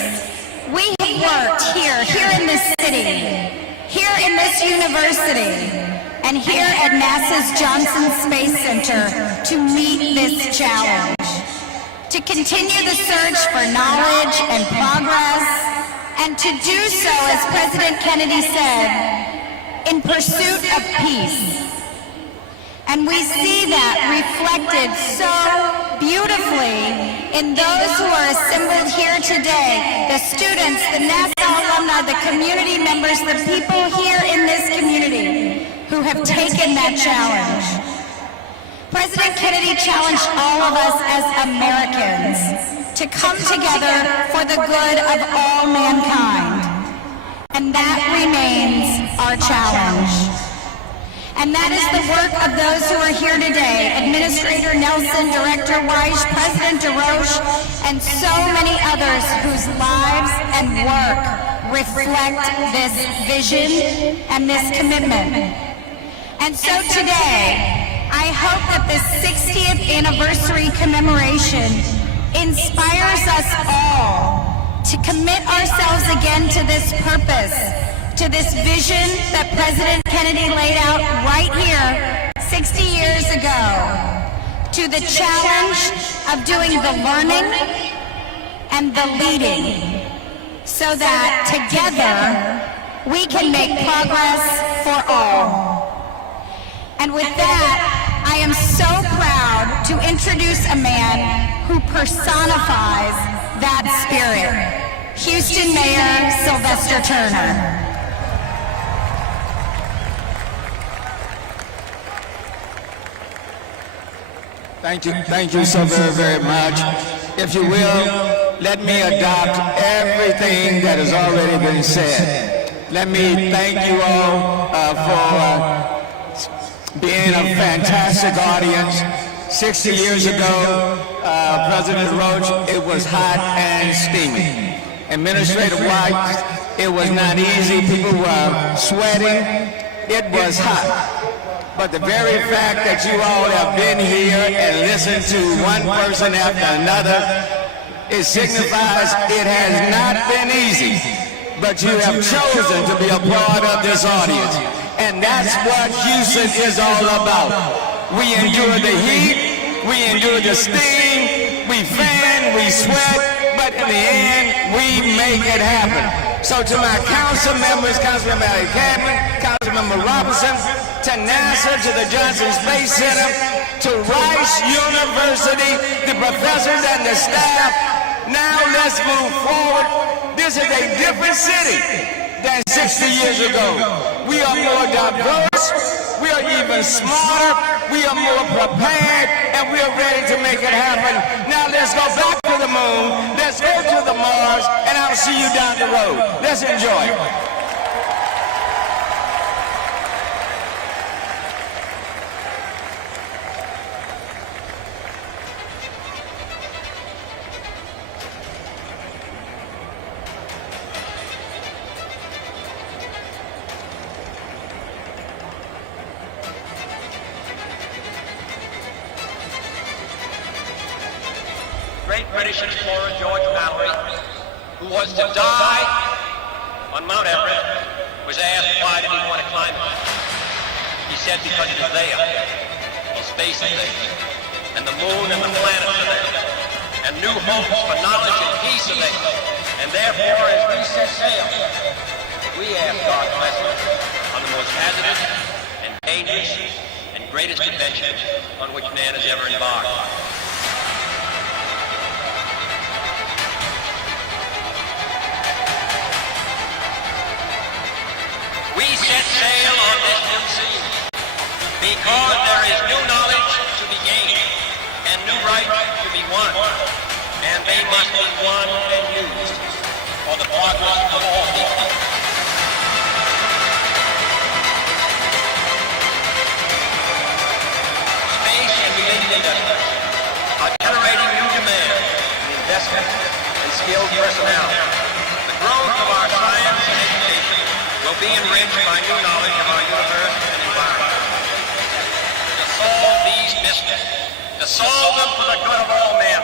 we have worked here in this city, here in this university, and here at NASA's Johnson Space Center to meet this challenge, to continue the search for knowledge and progress, and to do so, as President Kennedy said, in pursuit of peace. And we see that reflected so beautifully in those who are assembled here today, the students, the NASA alumni, the community members, the people here in this community who have taken that challenge. President Kennedy challenged all of us as Americans to come together for the good of all mankind. And that remains our challenge. And that is the work of those who are here today, Administrator Nelson, Director Weiss, President DeRoche, and so many others whose lives and work reflect this vision and this commitment. And so today, I hope that this 60th anniversary commemoration inspires us all to commit ourselves again to this purpose, to this vision that President Kennedy laid out right here 60 years ago, to the challenge of doing the learning and the leading, so that together we can make progress for all. And with that, I am so proud to introduce a man who personifies that spirit, Houston Mayor Sylvester Turner. Thank you so very, very much. If you will, let me adopt everything that has already been said. Let me thank you all for being a fantastic audience. 60 years ago, President Roach, it was hot and steamy. Administrator White, it was not easy. People were sweating. It was hot. But the very fact that you all have been here and listened to one person after another, it signifies it has not been easy. But you have chosen to be a part of this audience. And that's what Houston is all about. We endure the heat, we endure the steam, we fan, we sweat, but in the end, we make it happen. So to my council members, Councilmember Allie Cadman, Councilmember Robinson, to NASA, to the Johnson Space Center, to Rice University, the professors and the staff, now let's move forward. This is a different city than 60 years ago. We are more diverse, we are even smarter, we are more prepared, and we are ready to make it happen. Now let's go back to the moon, let's go to the Mars, and I'll see you down the road. Let's enjoy. British explorer George Mallory, who was to die on Mount Everest, was asked why did he want to climb it. He said because it was there. Well, space is there, and the moon and the planets are there, and new hopes for knowledge and peace are there. And therefore, as we set sail, we ask God's blessing on the most hazardous and dangerous and greatest adventure on which man has ever embarked. We set sail on this new sea because there is new knowledge to be gained and new rights to be won, and they must be won and used for the progress of all people. Space and related industries are generating new demand in investment and skilled personnel. The growth of our science and education will be enriched by new knowledge of our universe and environment. To solve these mysteries, to solve them for the good of all men.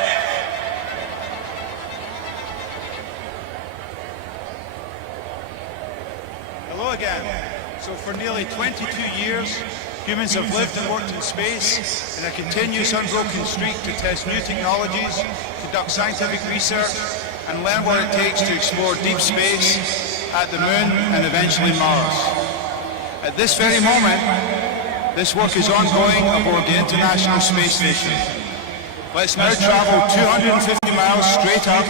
Hello again. So for nearly 22 years, humans have lived and worked in space in a continuous unbroken streak to test new technologies, conduct scientific research, and learn what it takes to explore deep space, at the moon, and eventually Mars. At this very moment, this work is ongoing aboard the International Space Station. Let's now travel 250 miles straight up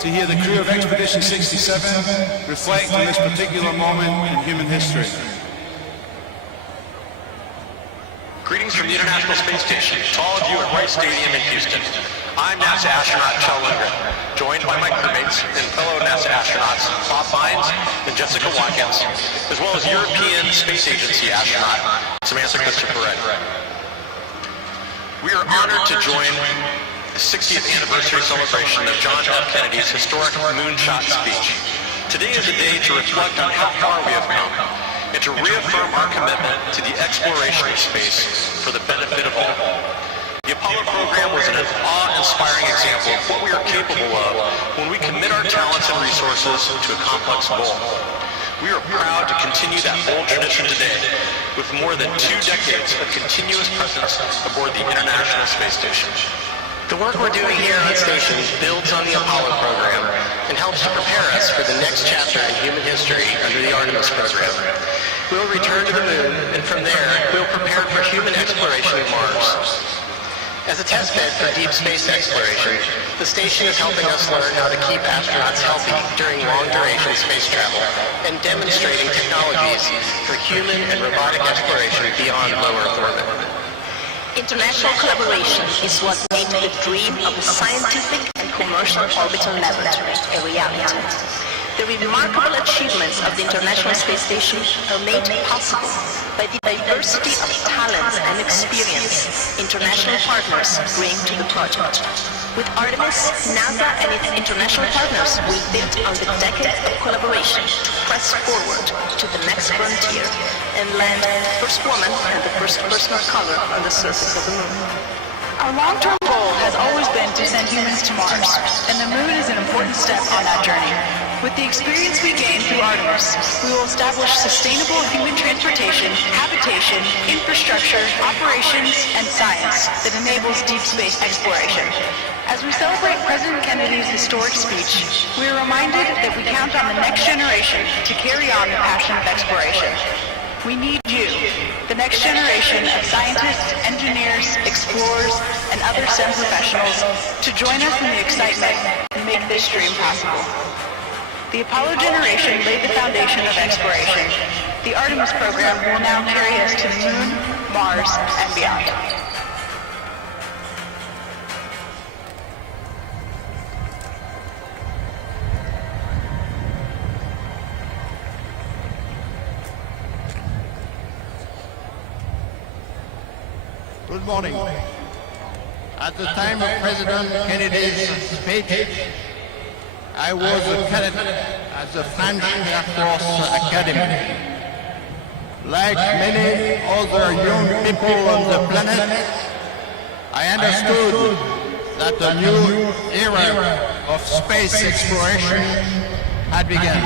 to hear the crew of Expedition 67 reflect on this particular moment in human history. Greetings from the International Space Station to all of you at Rice Stadium in Houston. I'm NASA astronaut Kjell Lundgren, joined by my crewmates and fellow NASA astronauts Bob Bynes and Jessica Watkins, as well as European Space Agency astronaut Samantha Christopher-Wren. We are honored to join the 60th anniversary celebration of John F. Kennedy's historic moonshot speech. Today is a day to reflect on how far we have come and to reaffirm our commitment to the exploration of space for the benefit of all. The Apollo program was an awe-inspiring example of what we are capable of when we commit our talents and resources to a complex goal. We are proud to continue that bold tradition today with more than 2 decades of continuous presence aboard the International Space Station. The work we're doing here on station builds on the Apollo program and helps to prepare us for the next chapter in human history under the Artemis program. We'll return to the moon, and from there, we'll prepare for human exploration of Mars. As a testbed for deep space exploration, the station is helping us learn how to keep astronauts healthy during long-duration space travel and demonstrating technologies for human and robotic exploration beyond low Earth orbit. International collaboration is what made the dream of a scientific and commercial orbital laboratory a reality. The remarkable achievements of the International Space Station are made possible by the diversity of talents and experience international partners bring to the project. With Artemis, NASA and its international partners will build on the decades of collaboration to press forward to the next frontier and land the first woman and the first person of color on the surface of the moon. Our long-term goal has always been to send humans to Mars, and the moon is an important step on that journey. With the experience we gained through Artemis, we will establish sustainable human transportation, habitation, infrastructure, operations, and science that enables deep space exploration. As we celebrate President Kennedy's historic speech, we are reminded that we count on the next generation to carry on the passion of exploration. We need you, the next generation of scientists, engineers, explorers, and other STEM professionals to join us in the excitement and make this dream possible. The Apollo generation laid the foundation of exploration. The Artemis program will now carry us to the moon, Mars, and beyond. Good morning. At the time of President Kennedy's speech, I was a cadet at the French Air Force Academy. Like many other young people on the planet, I understood that a new era of space exploration had begun.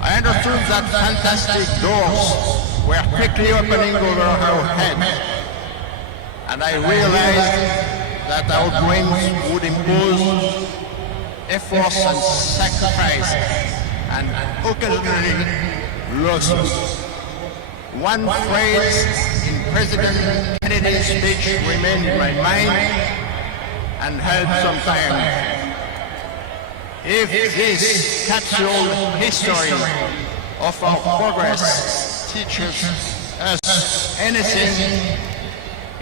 I understood that fantastic doors were quickly opening over our heads, and I realized that our dreams would impose efforts and sacrifice, and occasionally losses. One phrase in President Kennedy's speech remained in my mind and held some time. If this capsule history of our progress teaches us anything,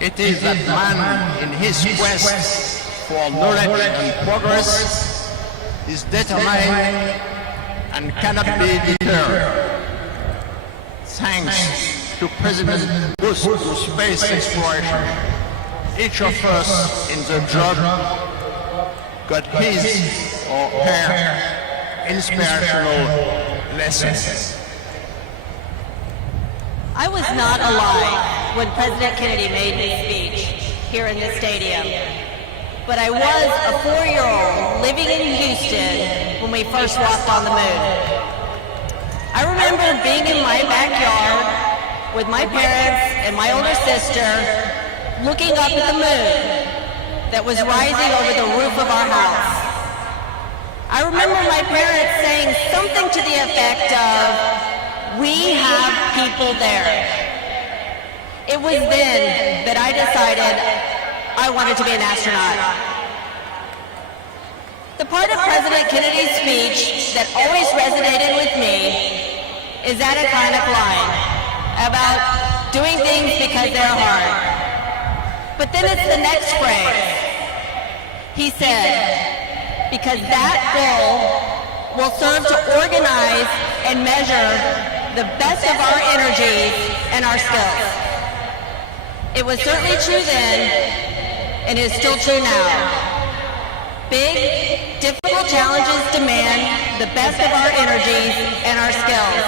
it is that man in his quest for knowledge and progress is determined and cannot be deterred. Thanks to President Bush to space exploration, each of us in the job got his or her inspirational lessons. I was not alive when President Kennedy made his speech here in this stadium, but I was a 4-year-old living in Houston when we first walked on the moon. I remember being in my backyard with my parents and my older sister looking up at the moon that was rising over the roof of our house. I remember my parents saying something to the effect of, "We have people there." It was then that I decided I wanted to be an astronaut. The part of President Kennedy's speech that always resonated with me is that iconic line about doing things because they're hard. But then it's the next phrase. He said, because that goal will serve to organize and measure the best of our energies and our skills. It was certainly true then, and is still true now. Big, difficult challenges demand the best of our energies and our skills,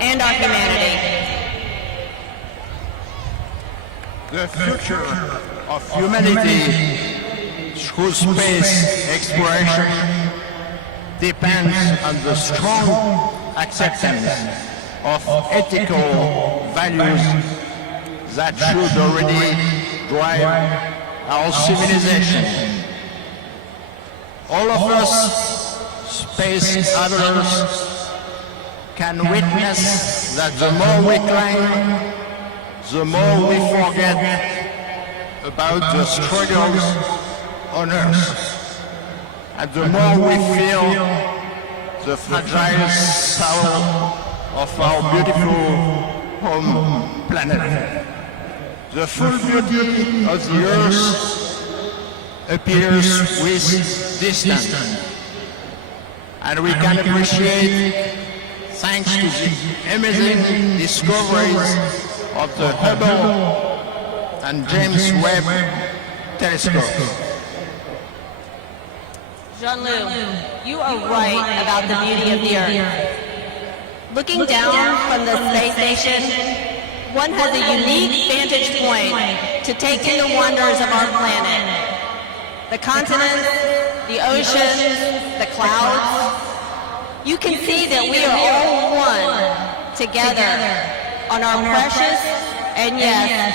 and our humanity. The future of humanity through space exploration depends on the strong acceptance of ethical values that should already drive our civilization. All of us space travelers can witness that the more we climb, the more we forget about the struggles on Earth, and the more we feel the fragile soul of our beautiful home planet. The full beauty of the Earth appears with distance, and we can appreciate thanks to the amazing discoveries of the Hubble and James Webb telescopes. Jean-Luc, you are right about the beauty of the Earth. Looking down from the space station, one has a unique vantage point to take in the wonders of our planet. The continents, the oceans, the clouds. You can see that we are all one together on our precious and yes,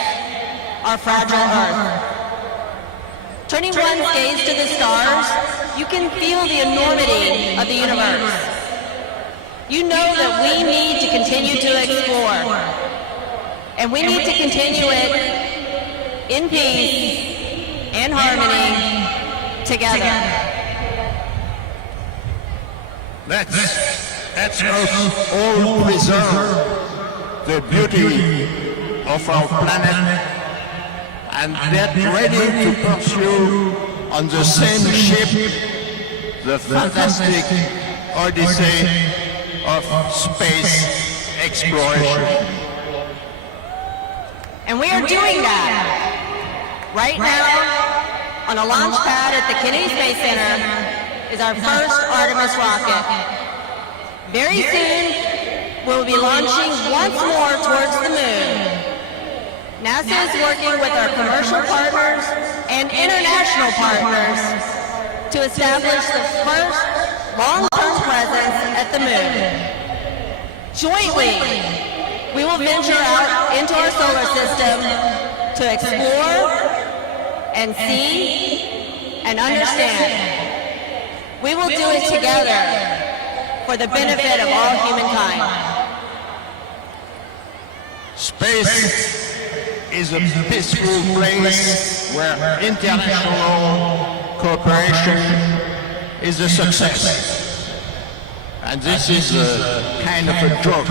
our fragile Earth. Turning one's gaze to the stars, you can feel the enormity of the universe. You know that we need to continue to explore, and we need to continue it in peace and harmony together. Let's us all preserve the beauty of our planet and get ready to pursue on the same ship the fantastic odyssey of space exploration. And we are doing that. Right now, on a launch pad at the Kennedy Space Center, is our first Artemis rocket. Very soon, we'll be launching once more towards the moon. NASA is working with our commercial partners and international partners to establish the first long-term presence at the moon. Jointly, we will venture out into our solar system to explore and see and understand. We will do it together for the benefit of all humankind. Space is a peaceful place where international cooperation is a success. And this is a kind of a joke.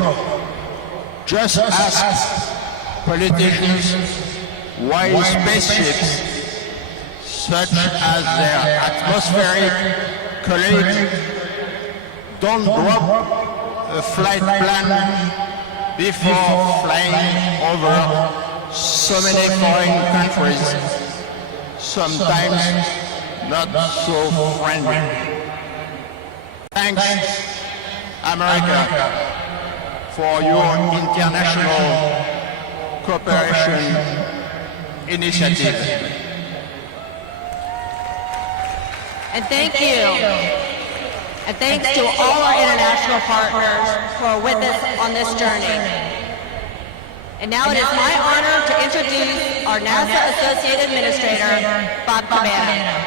Just ask politicians why spaceships, such as their atmospheric colleagues, don't drop a flight plan before flying over so many foreign countries, sometimes not so friendly. Thanks, America, for your international cooperation initiative. And thank you. And thanks to all our international partners who are with us on this journey. And now it is my honor to introduce our NASA Associate Administrator, Bob Cabana.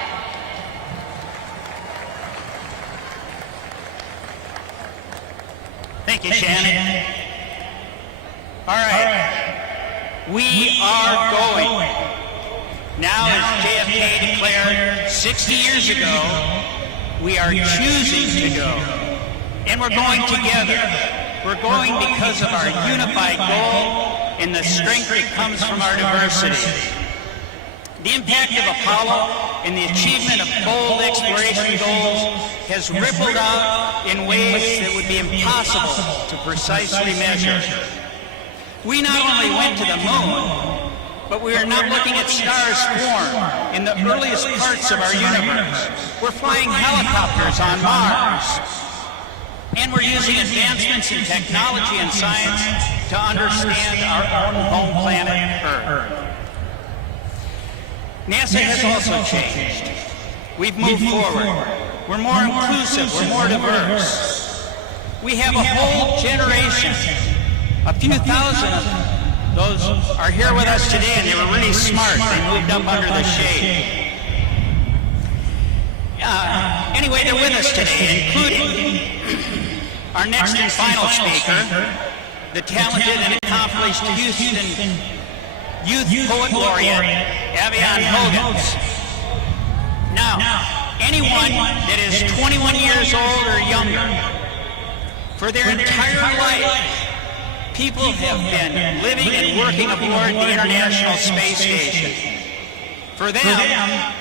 Thank you, Shannon. All right. We are going. Now, as JFK declared 60 years ago, we are choosing to go. And we're going together. We're going because of our unified goal and the strength that comes from our diversity. The impact of Apollo and the achievement of bold exploration goals has rippled out in ways that would be impossible to precisely measure. We not only went to the moon, but we are now looking at stars form in the earliest parts of our universe. We're flying helicopters on Mars. And we're using advancements in technology and science to understand our own home planet, Earth. NASA has also changed. We've moved forward. We're more inclusive. We're more diverse. We have a whole generation, a few thousand of them. Those are here with us today, and they were really smart. They moved up under the shade. Anyway, they're with us today, including our next and final speaker, the talented and accomplished Houston Youth Poet Laureate, Avian Hogans. Now, anyone that is 21 years old or younger, for their entire life, people have been living and working aboard the International Space Station. For them,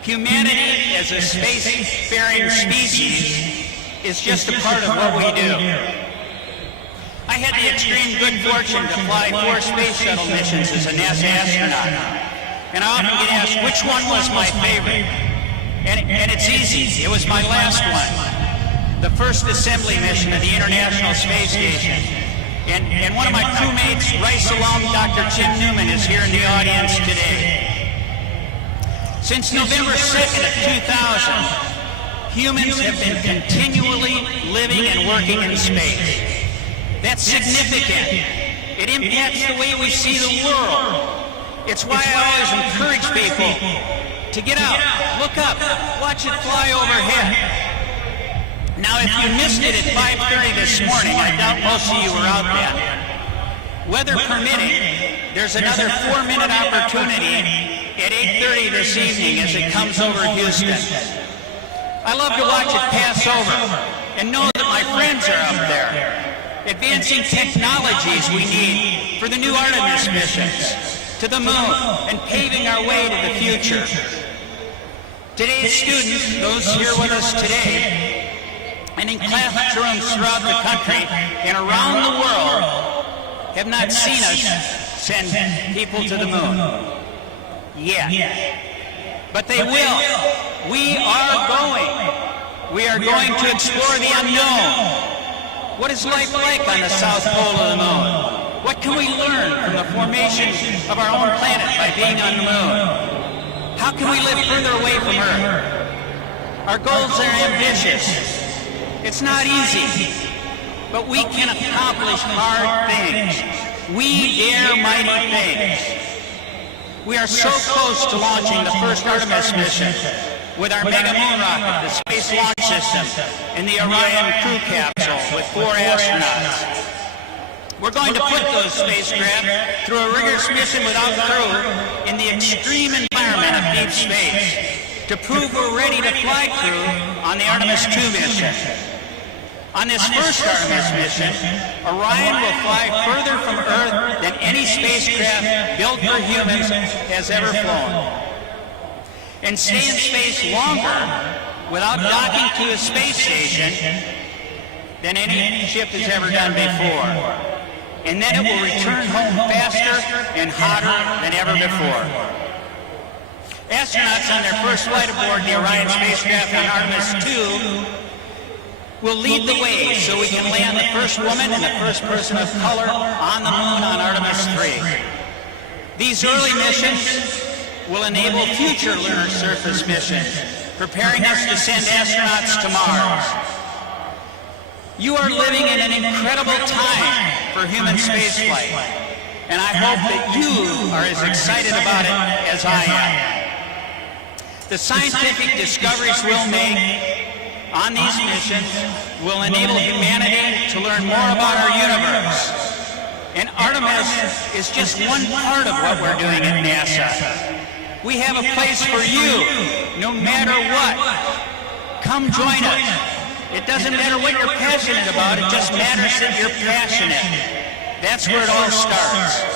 humanity as a spacefaring species is just a part of what we do. I had the extreme good fortune to fly 4 space shuttle missions as a NASA astronaut. And I often get asked which one was my favorite. And it's easy. It was my last one. The first assembly mission of the International Space Station. And one of my crewmates, Rice alum Dr. Jim Newman, is here in the audience today. Since November 2nd of 2000, humans have been continually living and working in space. That's significant. It impacts the way we see the world. It's why I always encourage people to get out, look up, watch it fly overhead. Now, if you missed it at 5:30 this morning, I doubt most of you were out then. Weather permitting, there's another 4-minute opportunity at 8:30 this evening as it comes over Houston. I love to watch it pass over and know that my friends are up there, advancing technologies we need for the new Artemis missions to the moon and paving our way to the future. Today's students, those here with us today, and in classrooms throughout the country and around the world, have not seen us send people to the moon yet. But they will. We are going. We are going to explore the unknown. What is life like on the south pole of the moon? What can we learn from the formation of our own planet by being on the moon? How can we live further away from Earth? Our goals are ambitious. It's not easy, but we can accomplish hard things. We dare mighty things. We are so close to launching the first Artemis mission with our Mega Moon rocket, the Space Launch System, and the Orion crew capsule with 4 astronauts. We're going to put those spacecraft through a rigorous mission without crew in the extreme environment of deep space to prove we're ready to fly crew on the Artemis II mission. On this first Artemis mission, Orion will fly further from Earth than any spacecraft built for humans has ever flown, and stay in space longer without docking to a space station than any ship has ever done before. And then it will return home faster and hotter than ever before. Astronauts on their first flight aboard the Orion spacecraft on Artemis II will lead the way so we can land the first woman and the first person of color on the moon on Artemis III. These early missions will enable future lunar surface missions, preparing us to send astronauts to Mars. You are living in an incredible time for human spaceflight, and I hope that you are as excited about it as I am. The scientific discoveries we'll make on these missions will enable humanity to learn more about our universe. And Artemis is just one part of what we're doing at NASA. We have a place for you, no matter what. Come join us. It doesn't matter what you're passionate about, it just matters that you're passionate. That's where it all starts.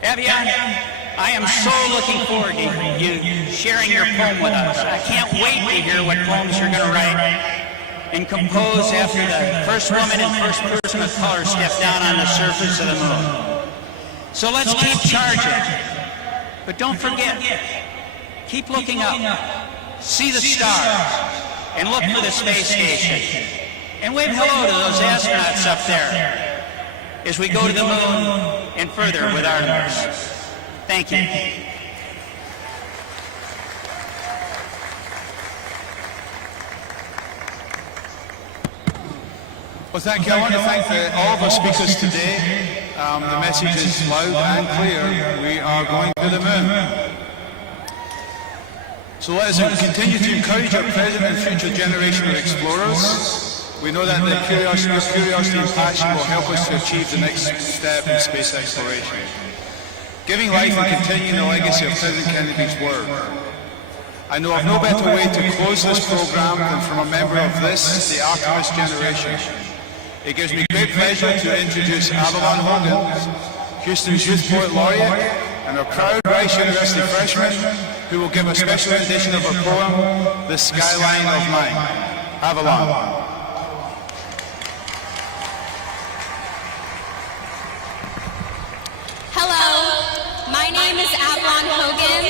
Avian, I am so looking forward to you sharing your poem with us. I can't wait to hear what poems you're going to write and compose after the first woman and first person of color step down on the surface of the moon. So let's keep charging. But don't forget, keep looking up. See the stars, and look for the space station. And wave hello to those astronauts up there as we go to the moon and further with Artemis. Thank you. Well, thank you. I want to thank all of our speakers today. The message is loud and clear. We are going to the moon. So let us continue to encourage our present and future generation of explorers. We know that your curiosity and passion will help us to achieve the next step in space exploration, giving life and continuing the legacy of President Kennedy's work. I know of no better way to close this program than from a member of this, the Artemis generation. It gives me great pleasure to introduce Avalon Hogan, Houston's Youth Poet Laureate, and our proud Rice University freshman, who will give a special rendition of her poem, The Skyline of Mine. Avalon. Hello, my name is Avalon Hogan.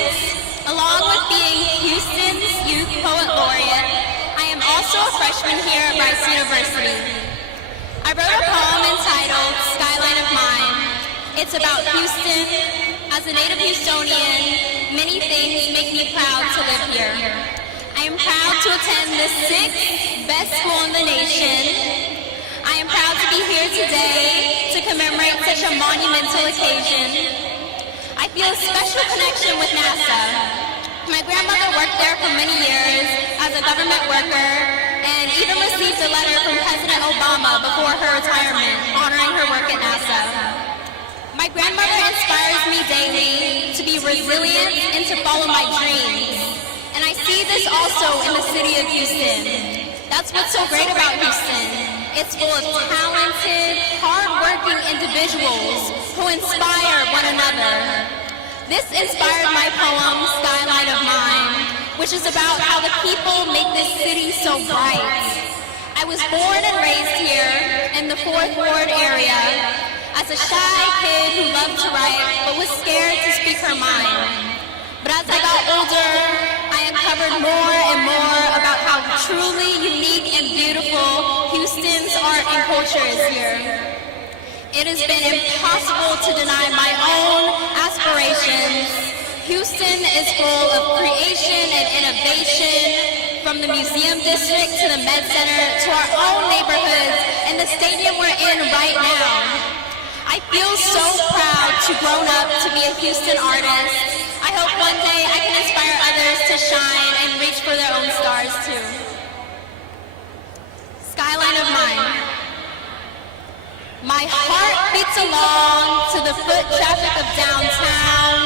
Along with being Houston's Youth Poet Laureate, I am also a freshman here at Rice University. I wrote a poem entitled Skyline of Mine. It's about Houston. As a native Houstonian, many things make me proud to live here. I am proud to attend the 6th best school in the nation. I am proud to be here today to commemorate such a monumental occasion. I feel a special connection with NASA. My grandmother worked there for many years as a government worker and even received a letter from President Obama before her retirement honoring her work at NASA. My grandmother inspires me daily to be resilient and to follow my dreams. And I see this also in the city of Houston. That's what's so great about Houston. It's full of talented, hard-working individuals who inspire one another. This inspired my poem, Skyline of Mine, which is about how the people make this city so bright. I was born and raised here in the 4th Ward area as a shy kid who loved to write but was scared to speak her mind. But as I got older, I uncovered more and more about how truly unique and beautiful Houston's art and culture is here. It has been impossible to deny my own aspirations. Houston is full of creation and innovation, from the museum district to the med center to our own neighborhoods and the stadium we're in right now. I feel so proud to grown up to be a Houston artist. I hope one day I can inspire others to shine and reach for their own stars too. Skyline of mine. My heart beats along to the foot traffic of downtown.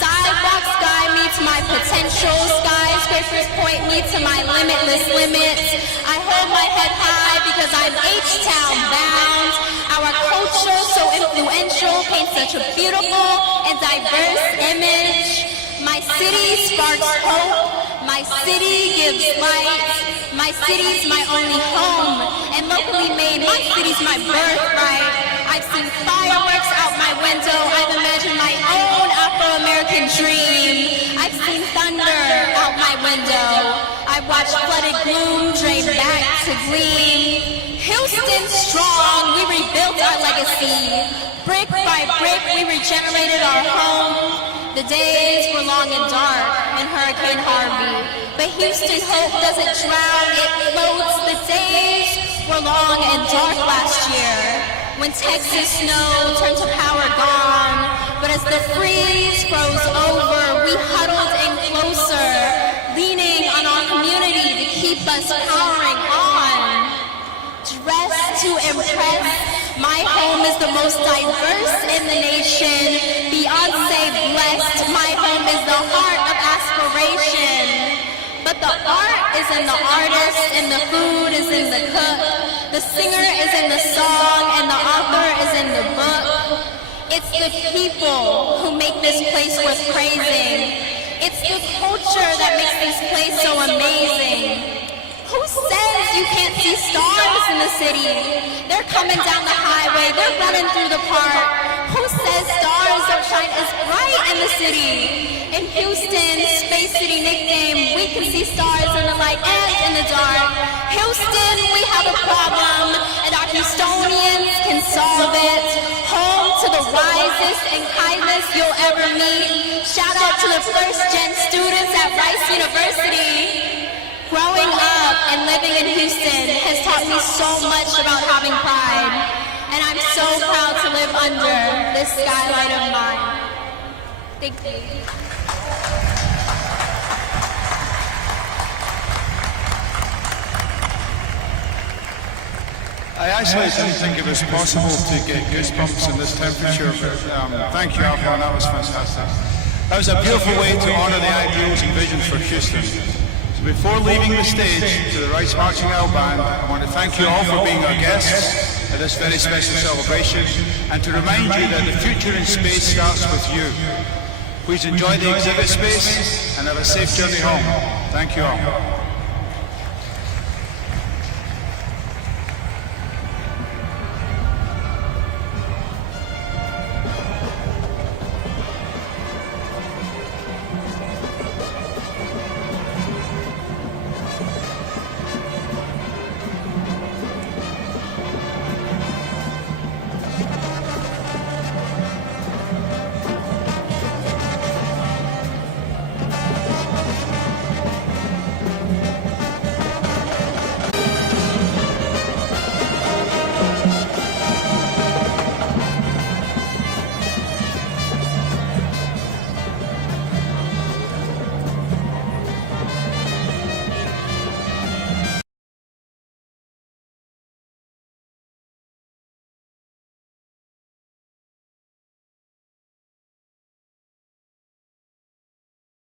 Sidewalk sky meets my potential. Skyscrapers point me to my limitless limits. I hold my head high because I'm H-Town bound. Our culture, so influential, paints such a beautiful and diverse image. My city sparks hope. My city gives light. My city's my only home, and locally made, my city's my birthright. I've seen fireworks out my window. I've imagined my own Afro-American dream. I've seen thunder out my window. I've watched flooded gloom drain back to gleam. Houston strong, we rebuilt our legacy. Brick by brick, we regenerated our home. The days were long and dark in Hurricane Harvey, but Houston hope doesn't drown, it floats. The days were long and dark last year, when Texas snow turned to power gone. But as the freeze froze over, we huddled in closer, leaning on our community to keep us powering on. Dressed to impress, my home is the most diverse in the nation. Beyonce blessed, my home is the heart of aspiration. But the art is in the artist, and the food is in the cook. The singer is in the song, and the author is in the book. It's the people who make this place worth praising. It's the culture that makes this place so amazing. Who says you can't see stars in the city? They're coming down the highway, they're running through the park. Who says stars don't shine as bright in the city? In Houston, Space City nickname, we can see stars in the light and in the dark. Houston, we have a problem, and our Houstonians can solve it. Home to the wisest and kindest you'll ever meet. Shout out to the first-gen students at Rice University. Growing up and living in Houston has taught me so much about having pride, and I'm so proud to live under this skyline of mine. Thank you. I actually didn't think it was possible to get goosebumps in this temperature, but thank you, Alvin, that was fantastic. That was a beautiful way to honour the ideals and visions for Houston. Before leaving the stage to the Rice Marching Owl Band, I want to thank you all for being our guests at this very special celebration, and to remind you that the future in space starts with you. Please enjoy the exhibit space and have a safe journey home. Thank you all.